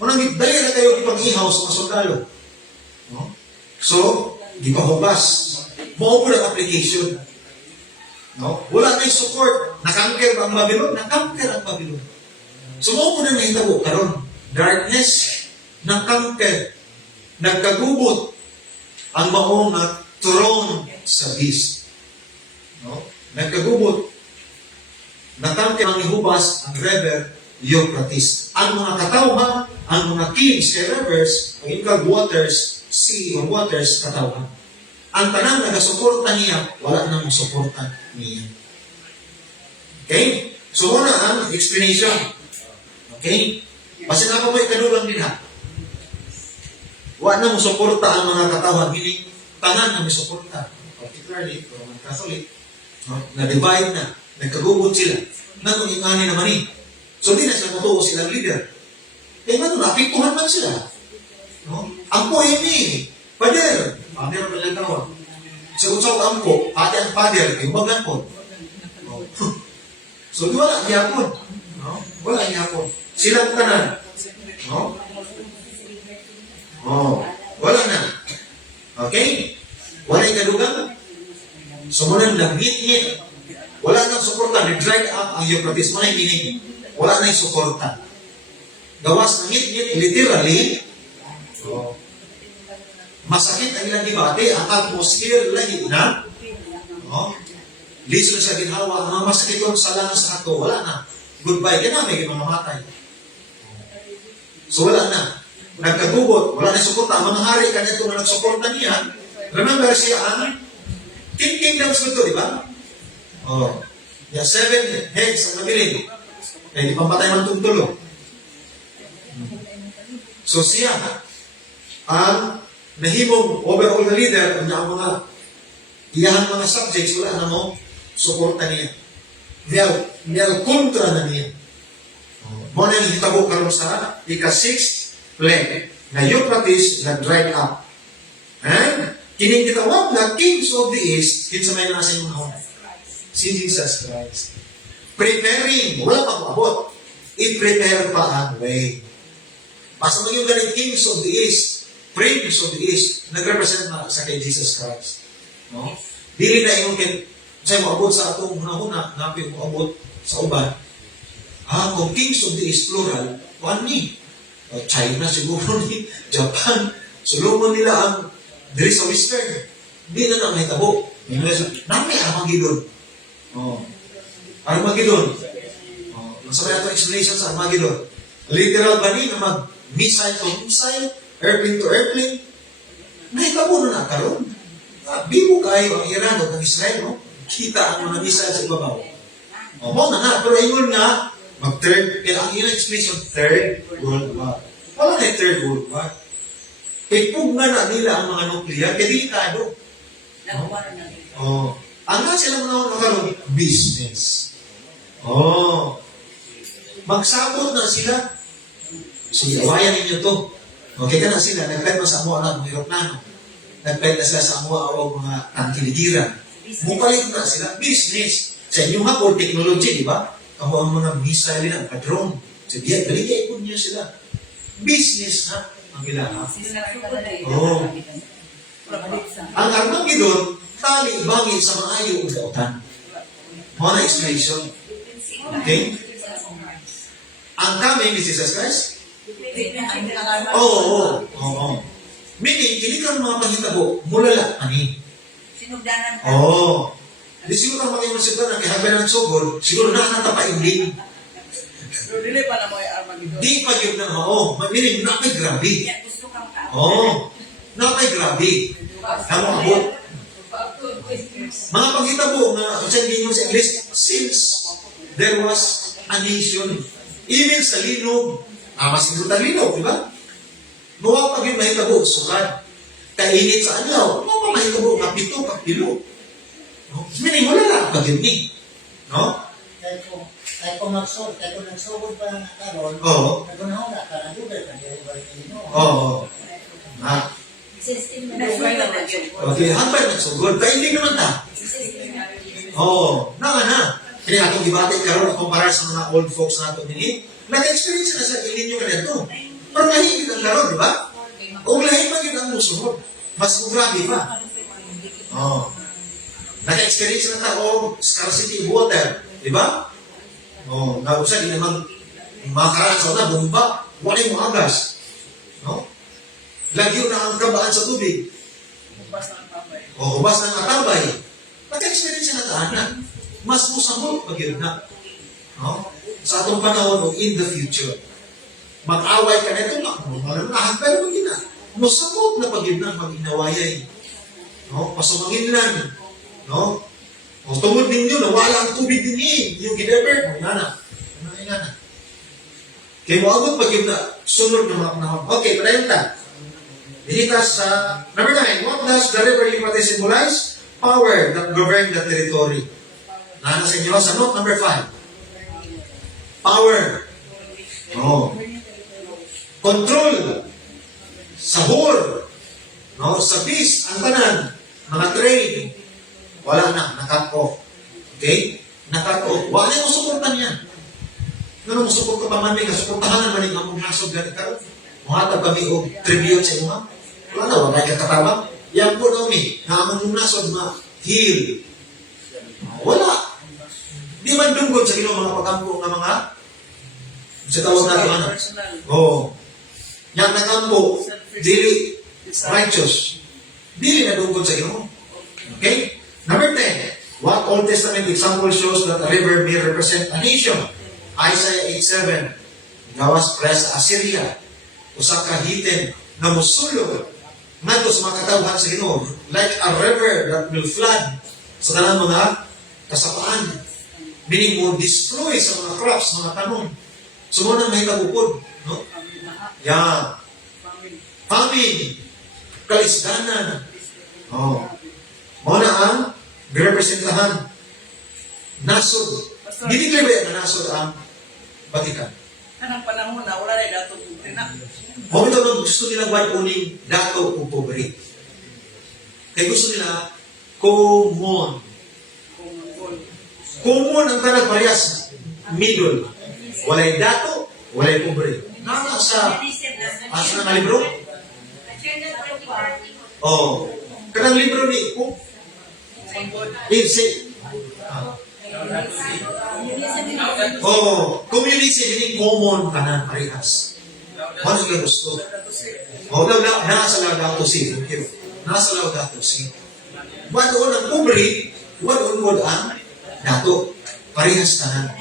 Manang dali na kayo ipag-ihaw sa mga sundalo. No? So, di pa hubas. Maupod ang application. No? Wala na yung support. Nakangker ba ang Babylon? Nakangker ang Babylon. So, maupod na nahitabo. Karon, darkness, nakangker, nagkagubot ang maong na throne sa beast. No? Nagkagubot. Nakangker ang ihubas ang Rever Euphrates. Ang mga katawhan, ang mga kings kay rivers, ang ikag waters, sea or waters, katawhan. Ang tanang nagasuporta niya, wala nang suporta niya. Okay? So, wala ang explanation. Okay? Kasi na mo ikadulang din ha. Wala nang suporta ang mga katawhan, meaning tanan na may suporta. Particularly, Roman Catholic, no? Na-divide na, nagkagubot sila. Nagkong ingani naman eh. So, di na sila matuo silang leader. Eh, ano, napiktuhan man sila. No? Ang po ini, pader pa lang tawag. Sa usaw ang po, ate ang pader, ibagan po. No? So, di wala niya po. No? Wala niya po. Silang kanan. No? Oh, wala na. Okay? Wala yung kadugang. Sumunod lang, hit. Wala nang suporta. Nag-drive up ang Euphrates. Wala yung binig. Wala na yung suporta. Gawas ng hit, literally, masakit ang ilang debate, ang atmosphere lahi na, lisod sa ginhawa, ang mga masakit yung salang sa ato, wala na. Goodbye, yan na, may mamamatay. So wala na. Nagkagubot, wala na yung suporta. Ang mga hari, kanito na nagsuporta niya, remember siya ang King Kingdoms nito, di ba? Oh. Yeah, 7 heads ang nabiling. Eh, di pampatay man itong tulo. So siya, ang nahimong overall na leader, ang mga iyahan mga subjects, wala na mo, suporta niya. Niyal kontra na niya. Mo na yung hitabo karon sa ika-6th plague na Euphrates na dried up. And kining gitawag na Kings of the East, kinsa may nasa yung mga si Jesus Christ. Preparing, wala pa abot. I-prepare pa ang way. Basta mo yung galing Kings of the East, Prince of the East, nag-represent na sa kay Jesus Christ. No? Dili na yung sa'yo mo abot sa atong hunahuna, napi mo abot sa uban. Kung Kings of the East plural, kuhan ni? China siguro ni, Japan. Sulungan nila ang diri sa Western. Di na na may tabo. Nami Armageddon. Armageddon. Masabay natin explanation sa Armageddon. Literal ba ni na mag-missile to missile, airplane to airplane? Nahitabo na karon. Bibo kayo ang Iran o ang Israel, no? Kita ang mga missile sa ibabaw. Mo na pero ingon nga, mag-third, kaya ang ilang explanation, Third World War. Wala na yung Third World War. Ipugna na nila ang mga nuklear, kaya delikado. Ang nga sila mga karon, business. Magsabot na sila. Sige, awayan ninyo to. Okay ka na sila, nagpet mo sa amuha ng mga Europlano. Nagpet na sila sa amuha o mga tangkiligiran. Mupalit na sila, business. Sa inyong hapon, technology, di ba? Kamu ang mga missile nila, ka-drone. So, diyan, galigay po niyo sila. Business na ang ilaha. Oo. Ang Armageddon, tali bangin sa mga ayo o dautan. Mga na-expression. Okay? Ang kami ni Jesus Christ, oo. Meaning, kini kang mga pahitabo, mulala, ani. Sinugdanan ka. Oo. Di siguro ang mga imasip na kihabi ng sugod, siguro nakatapainding. Pero dili pa na mo yung Armageddon. Di pa yun na, oo. Meaning, napay grabe. Yan, gusto kang ka. Oo. Napay grabe. Kamu abot. Mga paghitabo nga, sabihin mo sa English, since there was a nation, even sa linog, mas dito ang linog, di ba? Mawa pag yung mahitabo, sukad. Kainit sa alaw, mawa mahitabo, kapito, kapilo. No? Meaning, wala na, pag yun ni. No? Kaya kung nagsugod pa ng karon, Oo. nagunaw na ka ng lugar, kaya yung balik nino. Oo. Ah, Dugay lang na siya. okay, hambay nagsugod. Kaya hindi naman ta. Oo. Na. Kaya atong gibati karon kumpara sa mga old folks nato nini, nag-experience na sa ilinyo kanito. Pero lahigit ang karon, di ba? Kung lahig man yun ang musunod, mas grabe pa. Oo. Nag-experience na tao scarcity of water, di ba? Oo. Nausa, di naman makaraan sa na, bumba, wala yung agas. No? Lagyo na ang kabaan sa tubig. Bas na ang tambay. O hubas ng atabay. Nag-experience na tahanan. Mas musamot pag yun na. No? Sa atong panahon o in the future. Mag-away ka na ito, mahagpay mo yun na. Musamot na pag yun na, mag-inawayay. No? Pasumangin lang. No? O tungod ninyo, nawala ang tubig din yung ginever mo. Yan na. Yan na. Kaya moabot pag yun na, sunod na mga panahon. Okay, padayon ta. Dinita sa number 9, what does the river Euphrates symbolize? Power that govern the territory. Nana sa inyo sa note number 5. Power. No. Control. Sahur. No, sa peace, ang tanan, mga trade. Wala na, nakat off. Okay? Nakat off. Wala yung suportan yan. Ano mo support ka pa man, kasuportahan man yung among nasod gani karon. Mga kami o tribute sa mga. Wala na, wala ka katawag. Yan po namin, na among nasod ma-heal. Wala. Di man dunggod sa ginoo mga pagampo nga mga sa tawag natin ano. Personal. Oo. Yang nagampo, dili righteous. Dili na dunggod sa ginoo. Okay? Number 10. What Old Testament example shows that a river may represent a nation? Isaiah 8:7. Gawas press Assyria. Usa ka hiten na mosulog ngadto sa mga katawhan sa Ginoo, like a river that will flood sa tanang mga kasapaan. Meaning mo destroy sa mga crops, mga tanom. Sumunod may kabupod, no? Yeah. Famine. Kalisdanan. Oh. Mo na ang representahan nasod. Dinigay ba yan na nasod ang Vatican? Kanang panahon na wala na dato na. Kung ito na gusto nilang white uning dato o pobre. Kaya gusto nila common. Common ang tanang parehas. Middle. Walay dato, walay pobre. Nasa sa asa na libro? Oh. Kanang libro ni kung Inse. Oh, community ini common kanan parehas. Ano ka gusto? O daw na nasa Laudato Si. Nasa Laudato Si. Wadoon ang pobre, wadoon ang dato. Parehas kanan.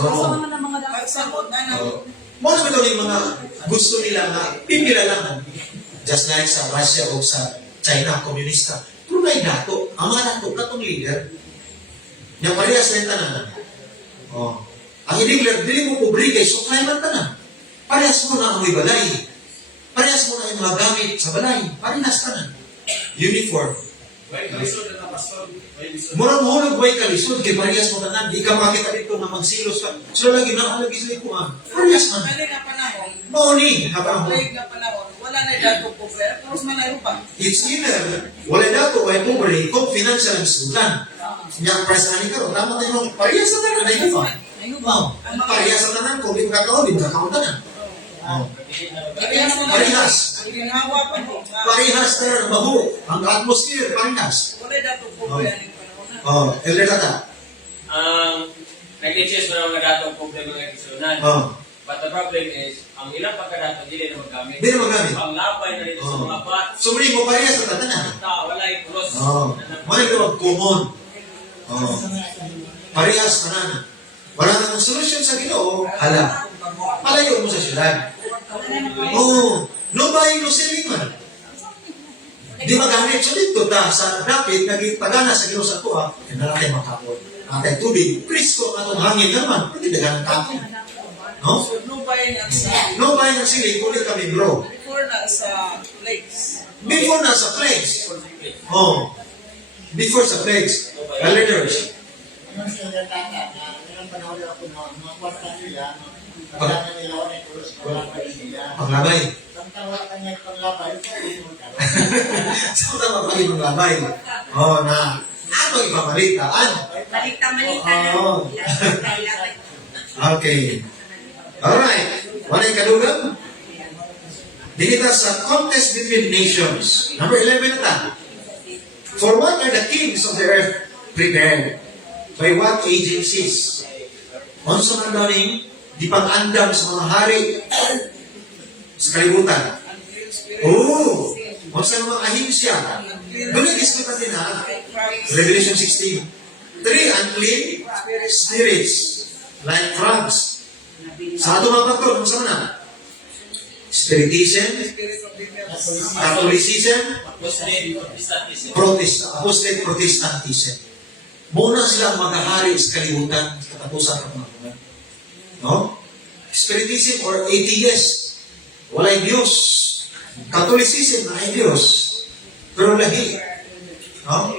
Oh. Pagsamot na Mo naman daw yung mga gusto nila nga pipila lang. Just like sa Russia o sa China, komunista. Pero may dato. Ang mga dato, katong leader, yung parehas na yung tanan. Oh. Ang i-declare, dili mo pobre kay suklay man tanan. Parehas mo na amoy balay. Parehas mo na yung mga gamit sa balay. Parehas tanan. Uniform. Murang hulog way kalisod kay parehas mo tanan. Di ka makita dito na magsilos ka. So lagi na lagi sa ikuan. Parehas man. Kali nga panahon, Mauni, habang laig nga panahon, wala na dato po pero mas malayo pa. it's either wala dato ay pobre kung financial ang sudan. niya press ani ka, tama tayo, parehas sa tanan, na iba. Oh, parehas sa tanan, kung di magkakaon, di magkakaon tanan. Oh. Parehas. Ginhawa pa mo. Parehas tayo, mahu. Ang atmosphere, parehas. Wala dato po yan yung panahon. Oh, Elder Tata. Nag-teaches mo naman datong problema ng kisunan. Oh. But the problem is, ang ilang pagkadato, hindi na magamit. Hindi na magamit. Ang lapay na dito sa Oh. mga bat, Sumuli mo parehas sa tanan. wala yung cross. Oh. Wala yung common. Oh. Parehas tanan. Wala nang solusyon sa Ginoo, hala. Malayo mo sa syudad. Oo. No buying, no selling man. Di magamit. So dito ta sa dapit, naging pagana sa Ginoo sa tuwa, kinalaki makapon. Atay tubig, Kristo ang atong hangin naman. Pwede dagan ng tapon. No? So, no buying ang sa, No buying ng selling, kulit kami bro. before na sa lakes. Before na sa plagues. Oh. Before sa plagues. The leaders. Ano siya yung tata na ilang panahon ako noon, mga kwarta nila, pagkana nila ako ng kurus, wala pa rin nila. Paglabay. Samtang wala ka niya paglabay, Sa tama pa yung labay. Oh, na ano ipamalitaan? Malita-malita na. Oo. Okay. Alright. Wala yung kadugang? Dinita sa contest between nations. Number 11 na ta. For what are the kings of the earth prepared? By what agencies? Onso man daming di pag-andam sa mga hari sa kalibutan. Oh! Onso ng mga ahinsya. Doon nag-isip natin na Revelation 16. 3 unclean spirits like frogs. Sa ato mga pagtod, kung saan na? Spiritism, Spirit of the Catholicism, Protestantism. Apostate Protestantism. Muna sila maghahari sa kalibutan sa katapusan ng panahon. No? Spiritism or atheist. Walay Diyos. Catholicism na ay Diyos. Pero lahi. No?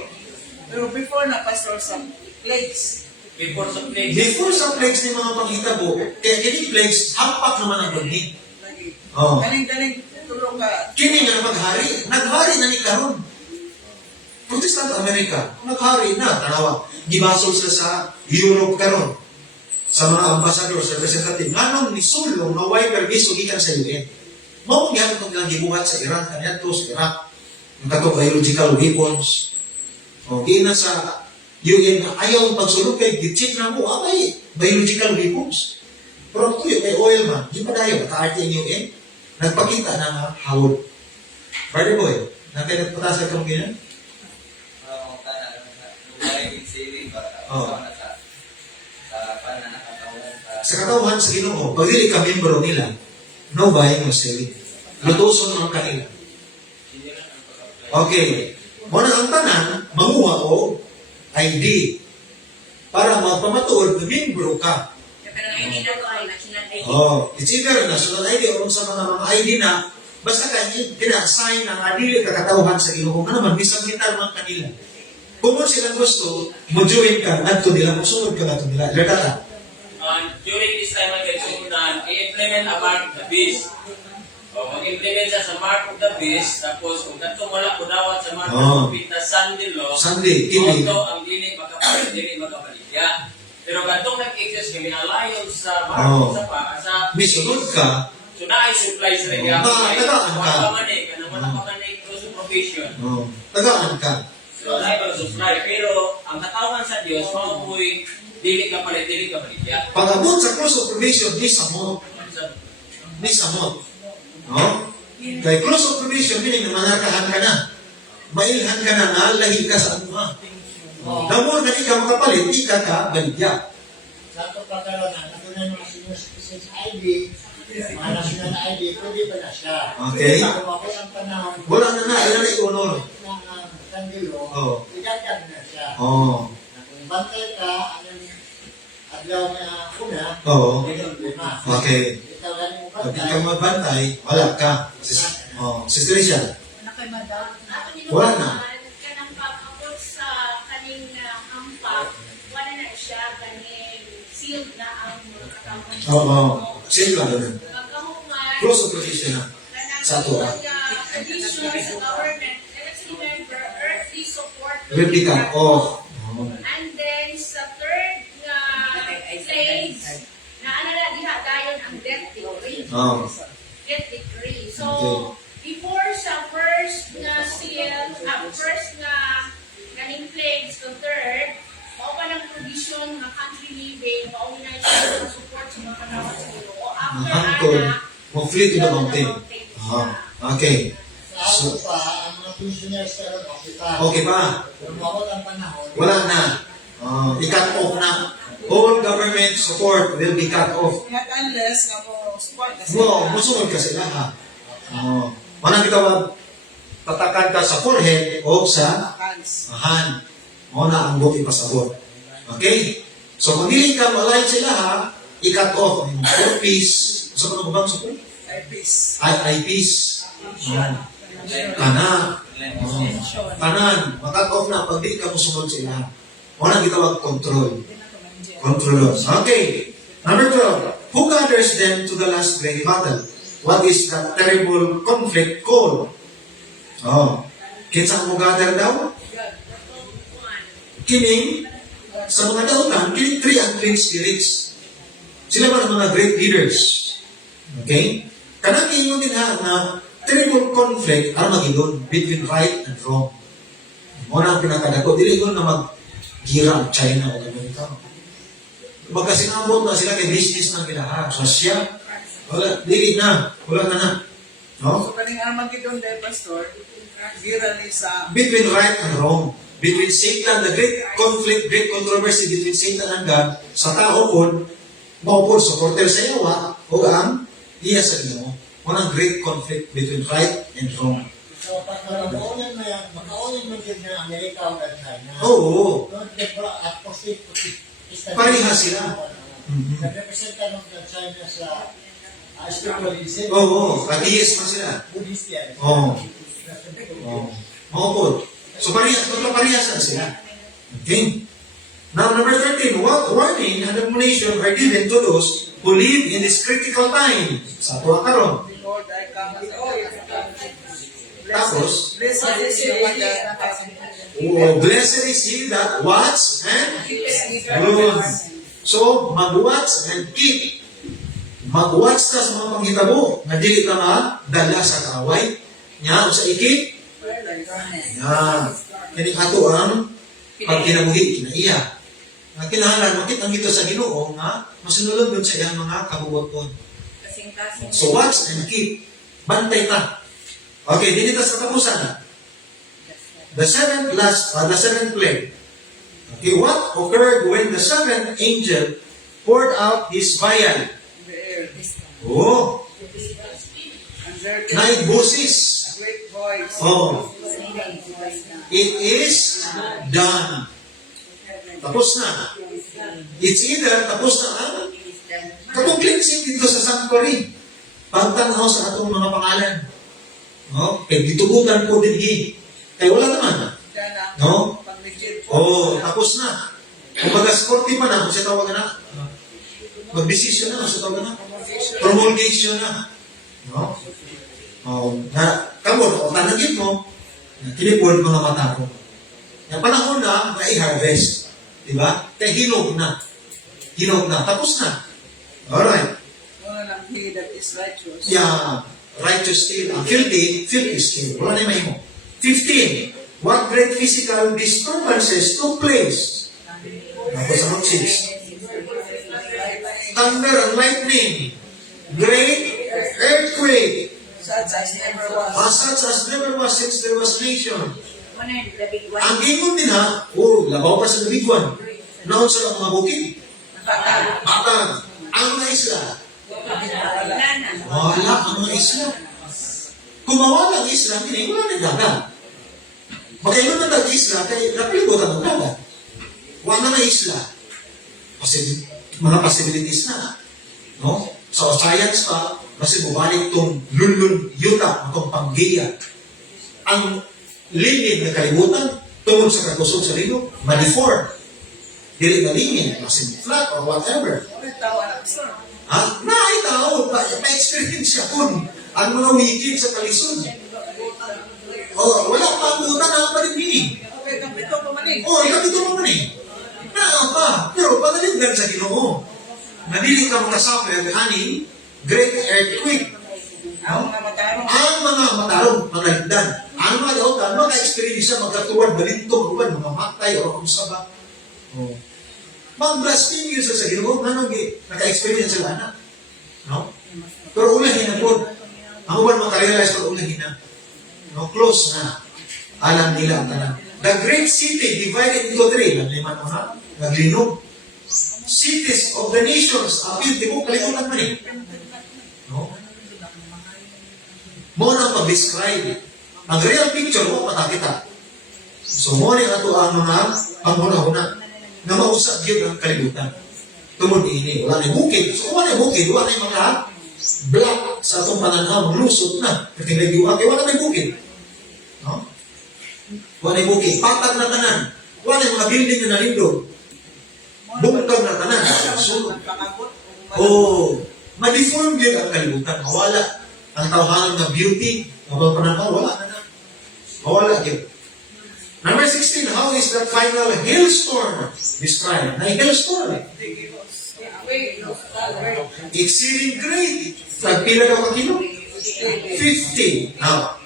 Pero before na, Pastor, sa lakes. Before sa place. Before sa plagues ni mga panghitabo, kaya kini plagues, hampak naman ang bagni. Lagi. Oh. Galing-galing tulong ka. Kini nga maghari. Naghari na ni karon. Protestant America, naghari na. Tanawa, gibasol sila sa Europe karon. Sa mga ambassador, sa representative. Nganong ni sulong na way permiso gikan sa UN. Mao ni ato kang gibuhat sa Iran kanyanto sa Iraq. Ang kato biological weapons. O gina sa UN na ayaw pagsulong kay gitsit na mo ay biological weapons. Pero tuyo kay oil man, di pa dayo ka-arte ang UN. Nagpakita na nga hawod. Brother boy, nagpatasan ka mo ganyan? Sa katawan sa Ginoo, pag dili ka membro nila, no buying no selling. Lutuson ang kanila. Okay. Muna ang tanan, manguha o ID para magpamatuod na membro ka. Pero hindi na to ay national ID. Oh, it's either national ID o sa mga ID na basta kanya pina-assign ang adili kakatauhan sa Ginoo. Ano man, bisang hintar man kanila. Kung silang gusto, mo-join ka, adto nila, musunod ka adto nila. Lertata. During this time, i-implement ang mark of the beast. O, mag-implement siya sa mark of the beast, tapos kung katong wala ko dawat sa mark of the beast na Sunday law, Sunday, kini. auto ang dili makapaligya. Pero katong nag-exist kami alayon sa mark Oh. sa pa, sa Misunod ka, so na ay supply sa rin. tagaan ka. Wala pa man eh, kanang wala pa man eh, close provision. tagaan ka. So, na ay supply. Pero, ang katawan sa Diyos, mamuhay, dili ka paligya. Pag-abot sa cross of provision, di samot. Di samot. No? Kay cross of provision, meaning na manakahan ka na. Mailhan ka na na, lahi ka sa anuha. Damor na ikaw makapalit, di ka ka baligya. Sa ito pagkaroon na, natunan mga senior citizens ID, mga national ID, pwede pa na siya. Okay. Kung ako ang panahon, Wala na na, ilan na i-honor. ng kandilo, Oo. idagdag na siya. Oo. Na kung bantay ka, anong adlaw na una, Oo. may problema. Okay. Ikaw lang mo Pag bantay. ikaw magbantay, wala ka. Sister Risha. Wala na. Kanang pag-abot sa kaning hampak, wala na siya kaning sealed na ang mga katawan. Oo. Sino lang ganun? Pagkahuman, Cross of provision na. Sa ato, ah. addition sa government, let's remember, earthly support. Replica. Oh. And Oh. get decree. So, Okay. before sa first nga seal, first nga ganing plagues to third, mao pa ng provision nga country living, mao na siya support sa mga panahon sa Ginoo. After Hangtod, ana, mo flee to the mountain. siya. Okay. Sa ako pa, ang mga pensioners karon okay pa. Okay pa? Pero mawala ang panahon. Wala na. I-cut off na. All government support will be cut off. Not unless nga mo support kasi. Musunod ka sila ha. Manang gitawag, tatakan ka sa forehead o sa Hands. hand. Mo na ang buti pasabot. Okay? So, kung hindi ka ma-align sila ha, i-cut off. Four piece. Sa mga bang sa four? Peace. Eyepiece. Kana. Kanan. Makat off na. Pag di ka musunod sila. Mo na gitawag control. Control. Okay. Number 12. Who gathers them to the last great battle? What is that terrible conflict called? Kinsa mo gather daw? Kining sa mga dautan, kining three unclean spirits. Sila ba ang mga great leaders? Okay? Kanang ingon din ha na terrible conflict Armageddon between right and wrong. Muna ang pinakadako. Dili ko na mag-gira ang China o Amerika. Magkasinabot na sila kay business ng ilaha. Russia, wala, dili na. Wala na na. No? So, kaning Armageddon day, Pastor, gira ni sa Between right and wrong. Between Satan, the great conflict, great controversy between Satan and God, sa tao kon, maupod, supporter sa iyawa, o ang iya sa Ginoo. Walang great conflict between right and wrong. So, pag makaunin mo yan, makaunin mo din ng Amerika o ng China. Oo. Don't get brought at positive. Parehas sila. Nag-representa ng China sa spiritualism. Oo. Atheist man sila. Buddhist yan. Oo. Maupod. So parehas lang sila. Okay? Now, number 13, what warning and admonition are given to those who live in this critical time? Sa tuwa karon. Lord, I come as Tapos, Blessed is the one that blessed is he that watch and good. So, mag-watch and keep. Mag-watch ka sa mga panghitabo na dili ka madala sa kaaway. Nya, o sa ikip. Yan. Kining ato ang pagkinabuhi, kinaiya. Nga kinahanglan, makita ngito sa Ginoo nga masunod doon sa iyang mga kabubuton. So watch and keep. Bantay ta. Okay, dinito sa katapusan na. The seventh plague. Okay, what occurred when the seventh angel poured out his vial? Oh, nine buses. great voice. Oh, it is done. Tapos na. It's either tapos na ang katong cleansing dito sa sanctuary. Pagtanaw sa atong mga pangalan. No? Kaya ditugutan po din. Kaya wala naman. No? Oh, tapos na. Kumbaga, sporty pa na, kung siya tawagan na. Mag-decision na, kung siya tawagan na. Promulgation na. No? Oh, na, kamo, o tanagin mo, kinipod mga mata ko. Yung panahon na, i-harvest. Diba? Kaya hinog na. Hinog na. Tapos na. Alright. He that is righteous. Yeah. Righteous still. Filthy still. Wala na yung 15. What great physical disturbances took place? Tapos sa 6. Thunder and lightning. Great earthquake. Such as never was. Such as never was since there was nation. Ano yun, labing one? Ang ingon din ha, labaw pa sa labiguan. Naon sa mga bukid. Batang. Ang mga isla. Wala na. Wala ang mga isla. Kung mawala ang isla, hindi wala na dagat. Magkailan na nag-isla, kaya napilibutan ng dagat. Wala na isla. Kasi mga possibilities na. No? So, science pa, kasi bumalik itong lulun yuta, itong panggiya. Ang linig na kalibutan, tungkol sa katusog sa lino, ma-deform. Dili na linig, kasi flat or whatever. Ha? Naitaw, pa-experience siya kung ang mga wikid sa kalisod. Oh, wala pa ang utang na pa rin meaning. Okay, kapito pa man eh. Oh, ikapito mo man eh. Pero pagalindan sa Ginoo. Nadili ka makasuffer, aning, great earthquake. Ang mga matarong. Ang mga matarong, mga ligdan, ang mga dautan, maka-experience siya, magkatuwad, balintong, uban, mga matay, o kung saba. Oh. Mag-blaspheme yun sa Ginoo, nga naka-experience sila na. No? Pero ulahin na po. Ang uban makarealize, pero ulahin na. No? Close na. Alam nila ang tanan. The great city divided into three. Nagliman mo na? Naglinog. Cities of the nations, appeal, di mo, kalimutan man eh. No? Mo na pag-describe. Ang real picture mo, patakita. So, mo rin ato ang mga panghuna-huna na mausap yun ang kalibutan. Tumod ini, wala na bukid. So, wala na bukid, wala na mga black sa atong pananaw, lusot na. Katingay diwa, kaya wala na bukid. No? Wala na bukid. Patag na tanan. Wala na mga building na nalindog. Bungkag na tanan. So, ma-deform yun ang kalibutan. Mawala ang tawahan ng beauty, ang pananaw, wala na. Mawala yun. Number 16, how is that final hailstorm described? Na hailstorm. Exceeding great. Pagpila daw ka kilo? 50. Now,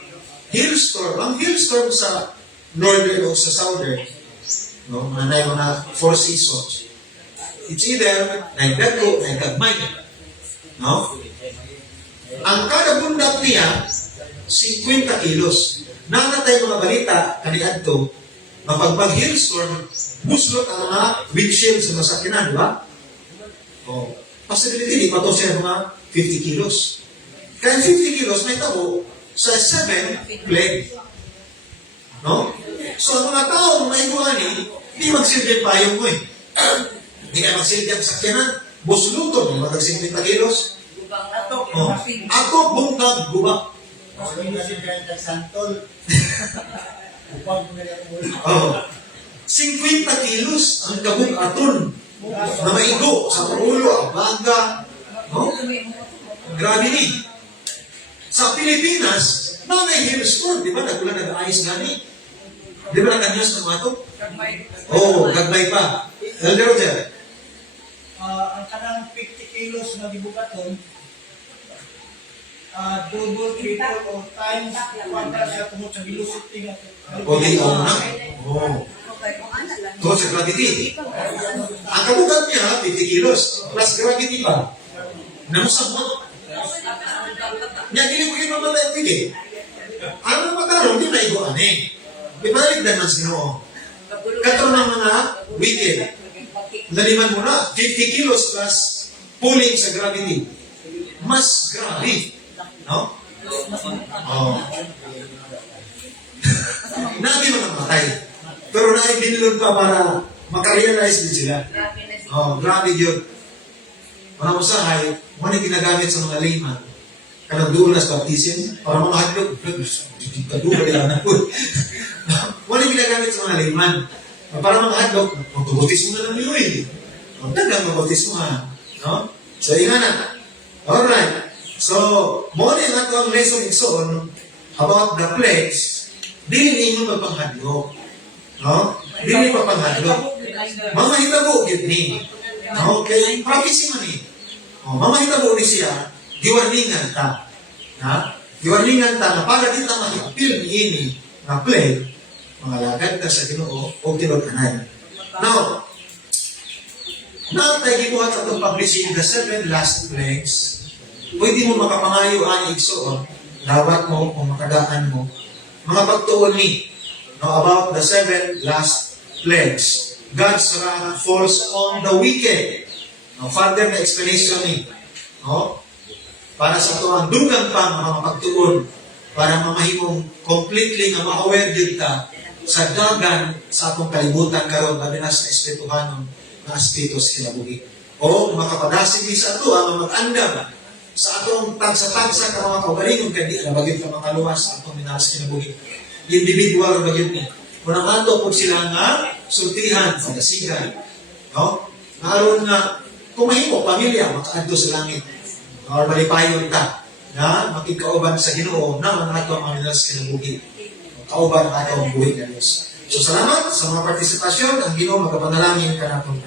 hailstorm. Ang hailstorm sa northern o sa southern, no, manay mga 4 seasons. It's either nagdago, nagagmay. No? Ang kada bundak niya, 50 kilos. Nanatay mga balita, kaniadto, mapagpag-hailstorm, buslot ang mga windshield sa masakyanan, di ba? Oh. Possibility, di pa to siya mga 50 kilos. Kaya 50 kilos, may tabo sa 7 plague. No? So, ang mga tao, may buhani, hindi magsilbi payong mo eh. Hindi ka magsilbi ang sakyanan. Busluton, mga 50 kilos. Oh. Ako, bungkag, gubak. Ako yung kasi kaya santol. Upag mo nila Oh. 50 kilos ang kabuk-aton na maigo sa ulo, ang baga. No? Grabe ni. Sa Pilipinas, may hailstorm, di ba? Nagula nag-ayos gani. Di ba nag-anyos ng mga ito? Oo, gagmay pa. Elder Roger. Ang kanang 50 kilos na gibukaton, double, triple, or times, para siya tungkol sa velocity nga. O di ako na. Oo. Tungkol sa gravity. Ang kabugat niya, 50 kilos. Plus gravity pa. Namusap mo. Niya, hindi ko mamatay ang pili. Ang matarong, di na iguan eh. Ipaligdan man sino. Kato ng mga wicked. Laliman mo na, 50 kilos plus pulling sa gravity. Mas grabe. No? Oh. Nabi mga matay. Pero naibinilon pa para makarealize din sila. Oh, grabe yun. Wala mo sahay, wala ginagamit sa mga layman. Kanang dulas baptism, para mga hadlog, kadulo nila na po. Wala ginagamit sa mga layman. Para mga hadlog, magtubutis mo na lang nyo eh. Magdagang magtubutis mo ha. No? So, yun na. Alright. So, mo rin ang atong lesson igsoon about the plagues, dili ninyo magpanghadlok. No? Dili magpanghadlok. Mamahitabo yun ni. Okay? Prophecy man ni. Mamahitabo ni siya, giwarningan ta. Ha? Giwarningan ta na para di ta mahipil ni ini na plague, mga lagad ka sa Ginoo o tinod-anay. Now, natay gibuhat sa itong publishing the 7 last plagues. Pwede mo makapangayo ang igsoon, dawat mo o makadaan mo, mga pagtuon ni, no, about the 7 last plagues. God's wrath falls on the wicked. No, further na explanation ni, no? Para sa ito ang dugang pa mga pagtuon, para mamahimong completely nga ma-aware din ta sa dagan sa atong kalibutan karon labi na sa espirituhanon na aspectos kinabuhi. O makapadasig sa ato ang mag-andam sa atong tagsa-tagsa ka mga kaugalingon kaya di na bagay ka makaluwas sa atong minalas kinabuhi. Individual o bagay ni. Kung naman po sila nga sultihan, pagasigan. No? Naroon nga, kung mahimo, pamilya, makaadto sa langit. Or malipayon ka na makikauban sa Ginoo na mga atong minalas kinabuhi. Kauban ang atong buhay na Diyos. So salamat sa mga partisipasyon. Ang Ginoo magapanalangin ka na itong